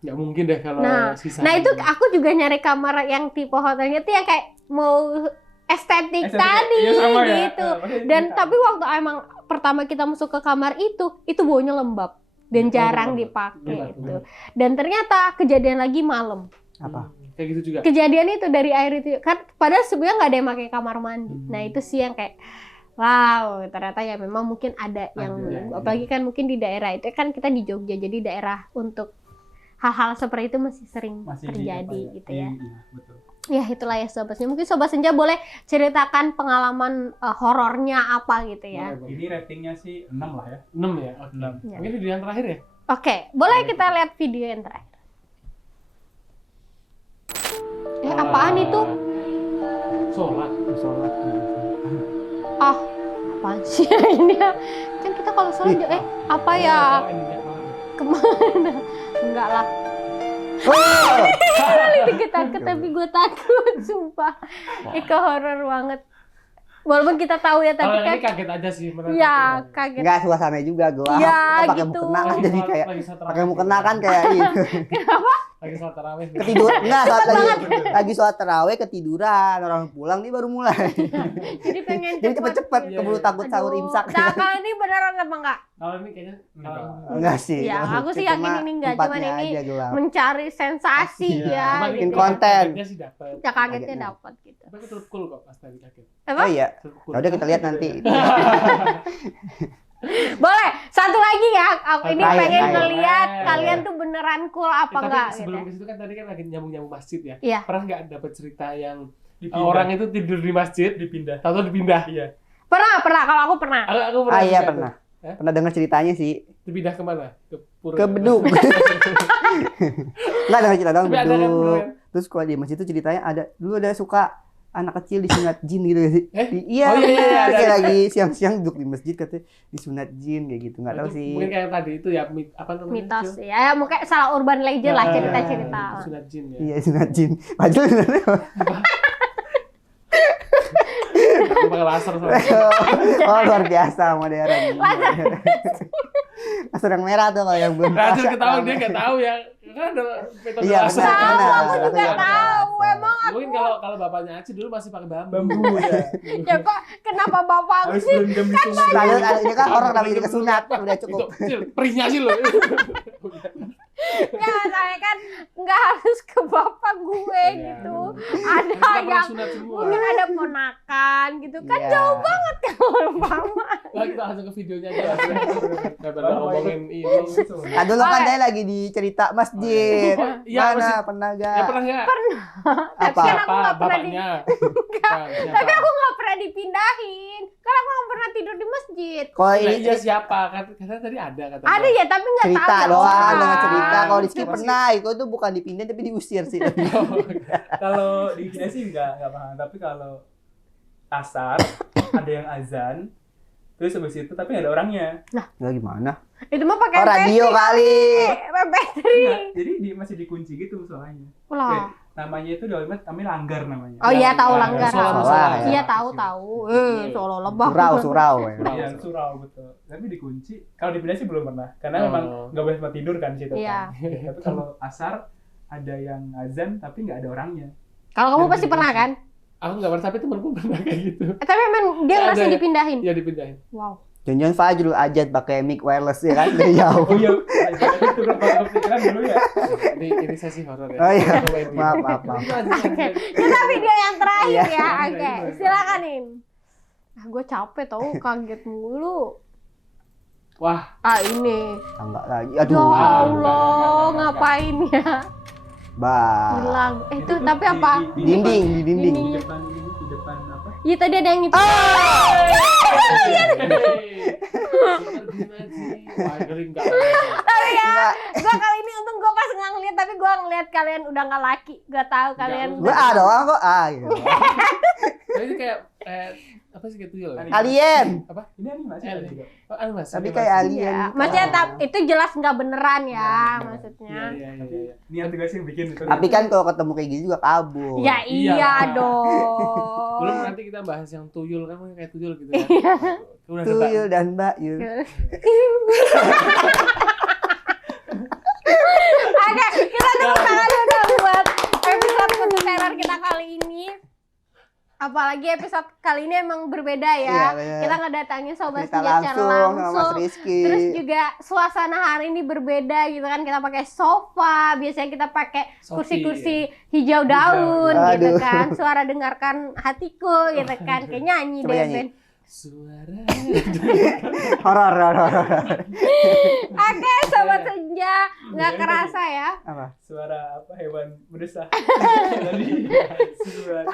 Nggak mungkin deh kalau sisa. nah itu aku juga nyari kamar yang tipe hotelnya tuh yang kayak mau estetik tadi iya, sama ya. gitu. Maksudnya Dan sama. tapi waktu emang pertama kita masuk ke kamar itu baunya lembab dan jarang dipakai gitu. Dan ternyata kejadian lagi malam. Apa? Kayak gitu juga. Kejadian itu dari air itu kan, padahal sebenarnya nggak ada yang pakai kamar mandi. Nah itu sih yang kayak wow, ternyata ya memang mungkin ada yang apalagi kan mungkin di daerah itu kan kita di Jogja, jadi daerah untuk hal-hal seperti itu masih sering terjadi gitu ya. Iya, betul. Ya itulah ya Sobat Senja. Mungkin Sobat Senja boleh ceritakan pengalaman horornya apa gitu ya. Ini ratingnya sih 6 lah ya. 6 ya? Oke. 6. Ya. Mungkin video yang terakhir ya? Oke, boleh kita lihat video yang terakhir. Apaan itu? Sholat. Ah, apaan sih ini? Kan kita kalau sholat apa ya? Kemana? Enggak lah. Itu takut, tapi gue takut, sumpah. Itu horor banget. Walaupun kita tahu ya, tapi kalau kan ini kaget aja sih. ya kaget. Enggak, suasananya juga gelap. Ya, pakai gitu. mukena kan jadi kayak pakai mukena kan kayak Kenapa? Lagi sholat tarawih. ketidur. Enggak, lagi sholat tarawih ketiduran, orang pulang nih baru mulai. Jadi pengen Jadi cepet-cepet Iya, keburu iya. takut sahur imsak. Nah, kalau ini beneran apa enggak? Kalau ini kayaknya Enggak sih. Ya, aku sih yakin ini enggak, cuman Tempatnya ini aja gelap. mencari sensasi ya. bikin Gitu. konten. Kagetnya sih dapat. Ya kagetnya Kagetnya. dapat gitu. Tapi itu cool kok pas tadi kaget. Apa? Oh iya. Tetep cool. Ya udah kita lihat nanti. Boleh, satu lagi ya. Aku ini Terakhir, pengen terakhir. ngeliat Boleh. kalian tuh beneran cool apa Tapi enggak gitu. sebelum ke situ kan tadi kan lagi nyambung-nyambung masjid ya. Iya. Pernah nggak dapat cerita yang Dipindah. orang itu tidur di masjid dipindah. atau dipindah? Iya. Pernah, kalau aku pernah. Aku pernah. Ah iya juga pernah. tuh. Pernah dengar ceritanya sih. Dipindah kemana? Ke pura. Ke beduk. Enggak dengar cerita dong Tapi ada kan beduk. beneran. Terus kalau di masjid itu ceritanya dulu ada suka anak kecil disunat jin gitu sih. Oh, Iya, iya, bener. ada. Kayak lagi siang-siang duduk di masjid katanya disunat jin kayak gitu. Enggak tahu Itu sih. Mungkin kayak tadi itu ya apa namanya? Mitos Cil? ya, mungkin salah urban legend lah Nah, cerita-cerita. itu sunat jin ya. Iya, sunat jin. Padahal sebenarnya Aku pakai laser sama. oh luar biasa modern. Laser yang merah tuh kalau yang belum. Laser ketahuan dia nggak tahu ya. Kan ada metode Iya, laser. benar, Tahu, benar. aku juga Laser tahu. biasa. Emang Mungkin kalau bapaknya Aci dulu masih pakai bambu. Bambu ya. ya kok kenapa bapak aku Harus sih? berendam di sungai. Padahal ini kan orang namanya kesunat udah Itu cukup. Cil, perihnya sih loh. Ya saya kan nggak harus ke bapak gue Iya. gitu. Kita Ada pernah yang sunat semua. mungkin ada ponakan gitu kan, Iya. jauh banget kalau mama. Nah, kita langsung ke videonya aja lah. Daripada ngomongin ini. Nah dulu kan saya lagi di cerita masjid. Oh, iya, Mana masjid. pernah Ya gak? pernah nggak? Tapi Apa? kan aku nggak pernah Bapaknya. tapi aku nggak pernah dipindahin. Karena aku nggak pernah tidur di masjid. Kalau Nah, ini iya siapa? Katanya tadi ada katanya. Ada ya, tapi nggak tahu. cerita ya doang orang. dengan cerita. Kalau Rizky Masih- pernah itu tuh bukan dipindahin tapi diusir sih. Kalau di Indonesia sih enggak paham, tapi kalau asar ada yang azan terus habis itu tapi nggak ada orangnya. Enggak gimana? Itu mah pakai Oh radio kali. MP3. Enggak, jadi masih dikunci gitu soalnya. Lah. Namanya itu di Olimet namanya langgar namanya. Oh iya tahu Ya, langgar. Sholah, ya. Iya tahu. Solo lebah. Surau. Iya, surau betul. Tapi dikunci. Kalau dipindah sih belum pernah, karena Oh. memang nggak boleh tempat tidur kan situ. Iya. Kan. Tapi kalau asar ada yang azan tapi nggak ada orangnya. Kalau kamu pasti pernah kan? Aku nggak pernah, tapi temanku pernah kayak gitu. Tapi memang dia Ada masih ya? dipindahin. Ya dipindahin. Wow. Jangan Fajrul Ajat pakai mic wireless ya kan dari jauh. Oh iya, itu kan baru kepikiran dulu ya. Ini sesi horor ya. Oh iya. Aku main Maaf, video. maaf, maaf. Itu aja. Oke. Kita video yang terakhir Iya. ya. Oke. Silakan In. Nah, gue capek tau, kaget mulu. Wah, Ini. Enggak lagi. Ya Aduh. Allah, ngapain ya? Bah. Hilang. Itu tuh tapi apa? Di dinding, di dinding. Di depan apa? Iya tadi ada yang itu. Wah, geli enggak. Tapi ya, Enggak. gue kali ini untung gue pas nggak ngeliat, tapi gue ngeliat kalian udah nggak laki. Gak tahu kalian. Gue A doang kok A gitu. Tapi itu kayak apa sih kayak tuyul? Alien. Ini animasi ada juga. Oh, animasi. Tapi animasi. kayak alien. Iya, gitu. maksudnya itu jelas nggak beneran ya, Iya, maksudnya. Iya. Niat juga sih yang bikin itu. Tapi kan kalau ketemu kayak gitu juga kabur. Ya iya Iya. dong. Belum nanti kita bahas yang tuyul kan kayak tuyul gitu ya. Udah ada Tuyul dan Mbak Yul. Oke, kita tepuk tangan dulu buat episode Kutu Teror kita kali ini. Apalagi episode kali ini emang berbeda ya. Iya, bener. Kita ngedatangin Sobat Cerita Senja secara langsung sama Mas langsung. Rizky. Terus juga suasana hari ini berbeda gitu kan. Kita pakai sofa, biasanya kita pakai kursi-kursi hijau daun Hijau. gitu Aduh. kan. Suara dengarkan hatiku gitu kan. Kayak nyanyi Coba deh, nyanyi. Ben. Suara. Horor. Oke, Sobat Senja, nggak kerasa ya. Apa? Suara apa hewan berdesah. Suara.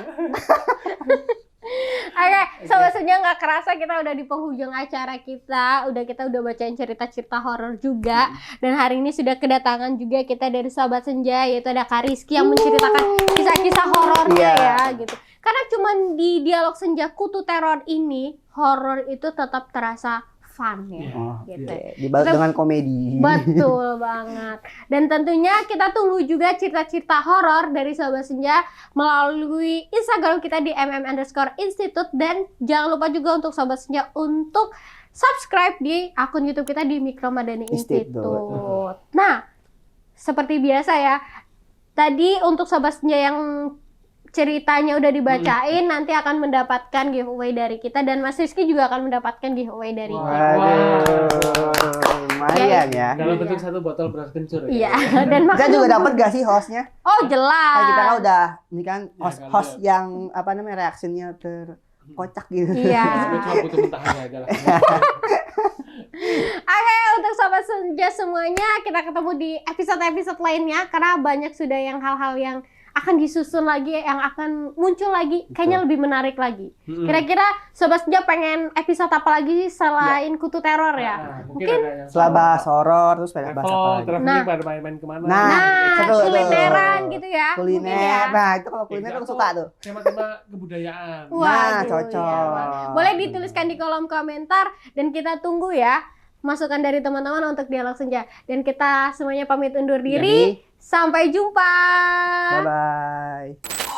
Oke, Sobat Senja, nggak kerasa kita udah di penghujung acara kita. Kita udah bacain cerita-cerita horor juga. Dan hari ini sudah kedatangan juga kita dari Sobat Senja, yaitu ada Kak Rizky yang menceritakan kisah-kisah horornya Iya. ya gitu. Karena cuman di Dialog Senja Kutu Teror ini, horor itu tetap terasa fun ya. Oh, Gitu. oke. Dibalut Terus- dengan komedi. Betul banget. Dan tentunya kita tunggu juga cerita-cerita horor dari Sobat Senja melalui Instagram kita di mm_institute. Dan jangan lupa juga untuk Sobat Senja untuk subscribe di akun YouTube kita di Mikro Madani Institute. Institute. Nah, seperti biasa ya, tadi untuk Sobat Senja yang ceritanya udah dibacain nanti akan mendapatkan giveaway dari kita, dan Mas Rizky juga akan mendapatkan giveaway dari kita. Waduh, lumayan ya. Dalam bentuk satu botol beras kencur. Iya, Ya? dan Kita makanya juga dapat gak sih hostnya? Oh, jelas. Kan kita kan udah ini kan Ya, host kan, yang apa namanya reaksinya terkocak gitu. Iya. Gue cuma butuh mentahannya aja lah. Oke, untuk Sobat Senja semuanya, kita ketemu di episode-episode lainnya karena banyak sudah yang hal-hal yang akan disusun lagi, yang akan muncul lagi, kayaknya lebih menarik lagi. Kira-kira Sobat Senja pengen episode apa lagi selain Kutu Teror ya? Nah, Mungkin ada yang Setelah bahas horor terus bahas apa travel, lagi? traveling, pada main-main kemana? Nah, Nah, seru tuh. kulineran gitu ya. mungkin Kuliner. ya. Nah, itu kalau kuliner aku suka tuh. Tema-tema kebudayaan. Waduh, Nah, cocok. ya. Boleh dituliskan di kolom komentar dan kita tunggu ya masukan dari teman-teman untuk Dialog Senja. Dan kita semuanya pamit undur diri. Jadi, Sampai jumpa. bye-bye.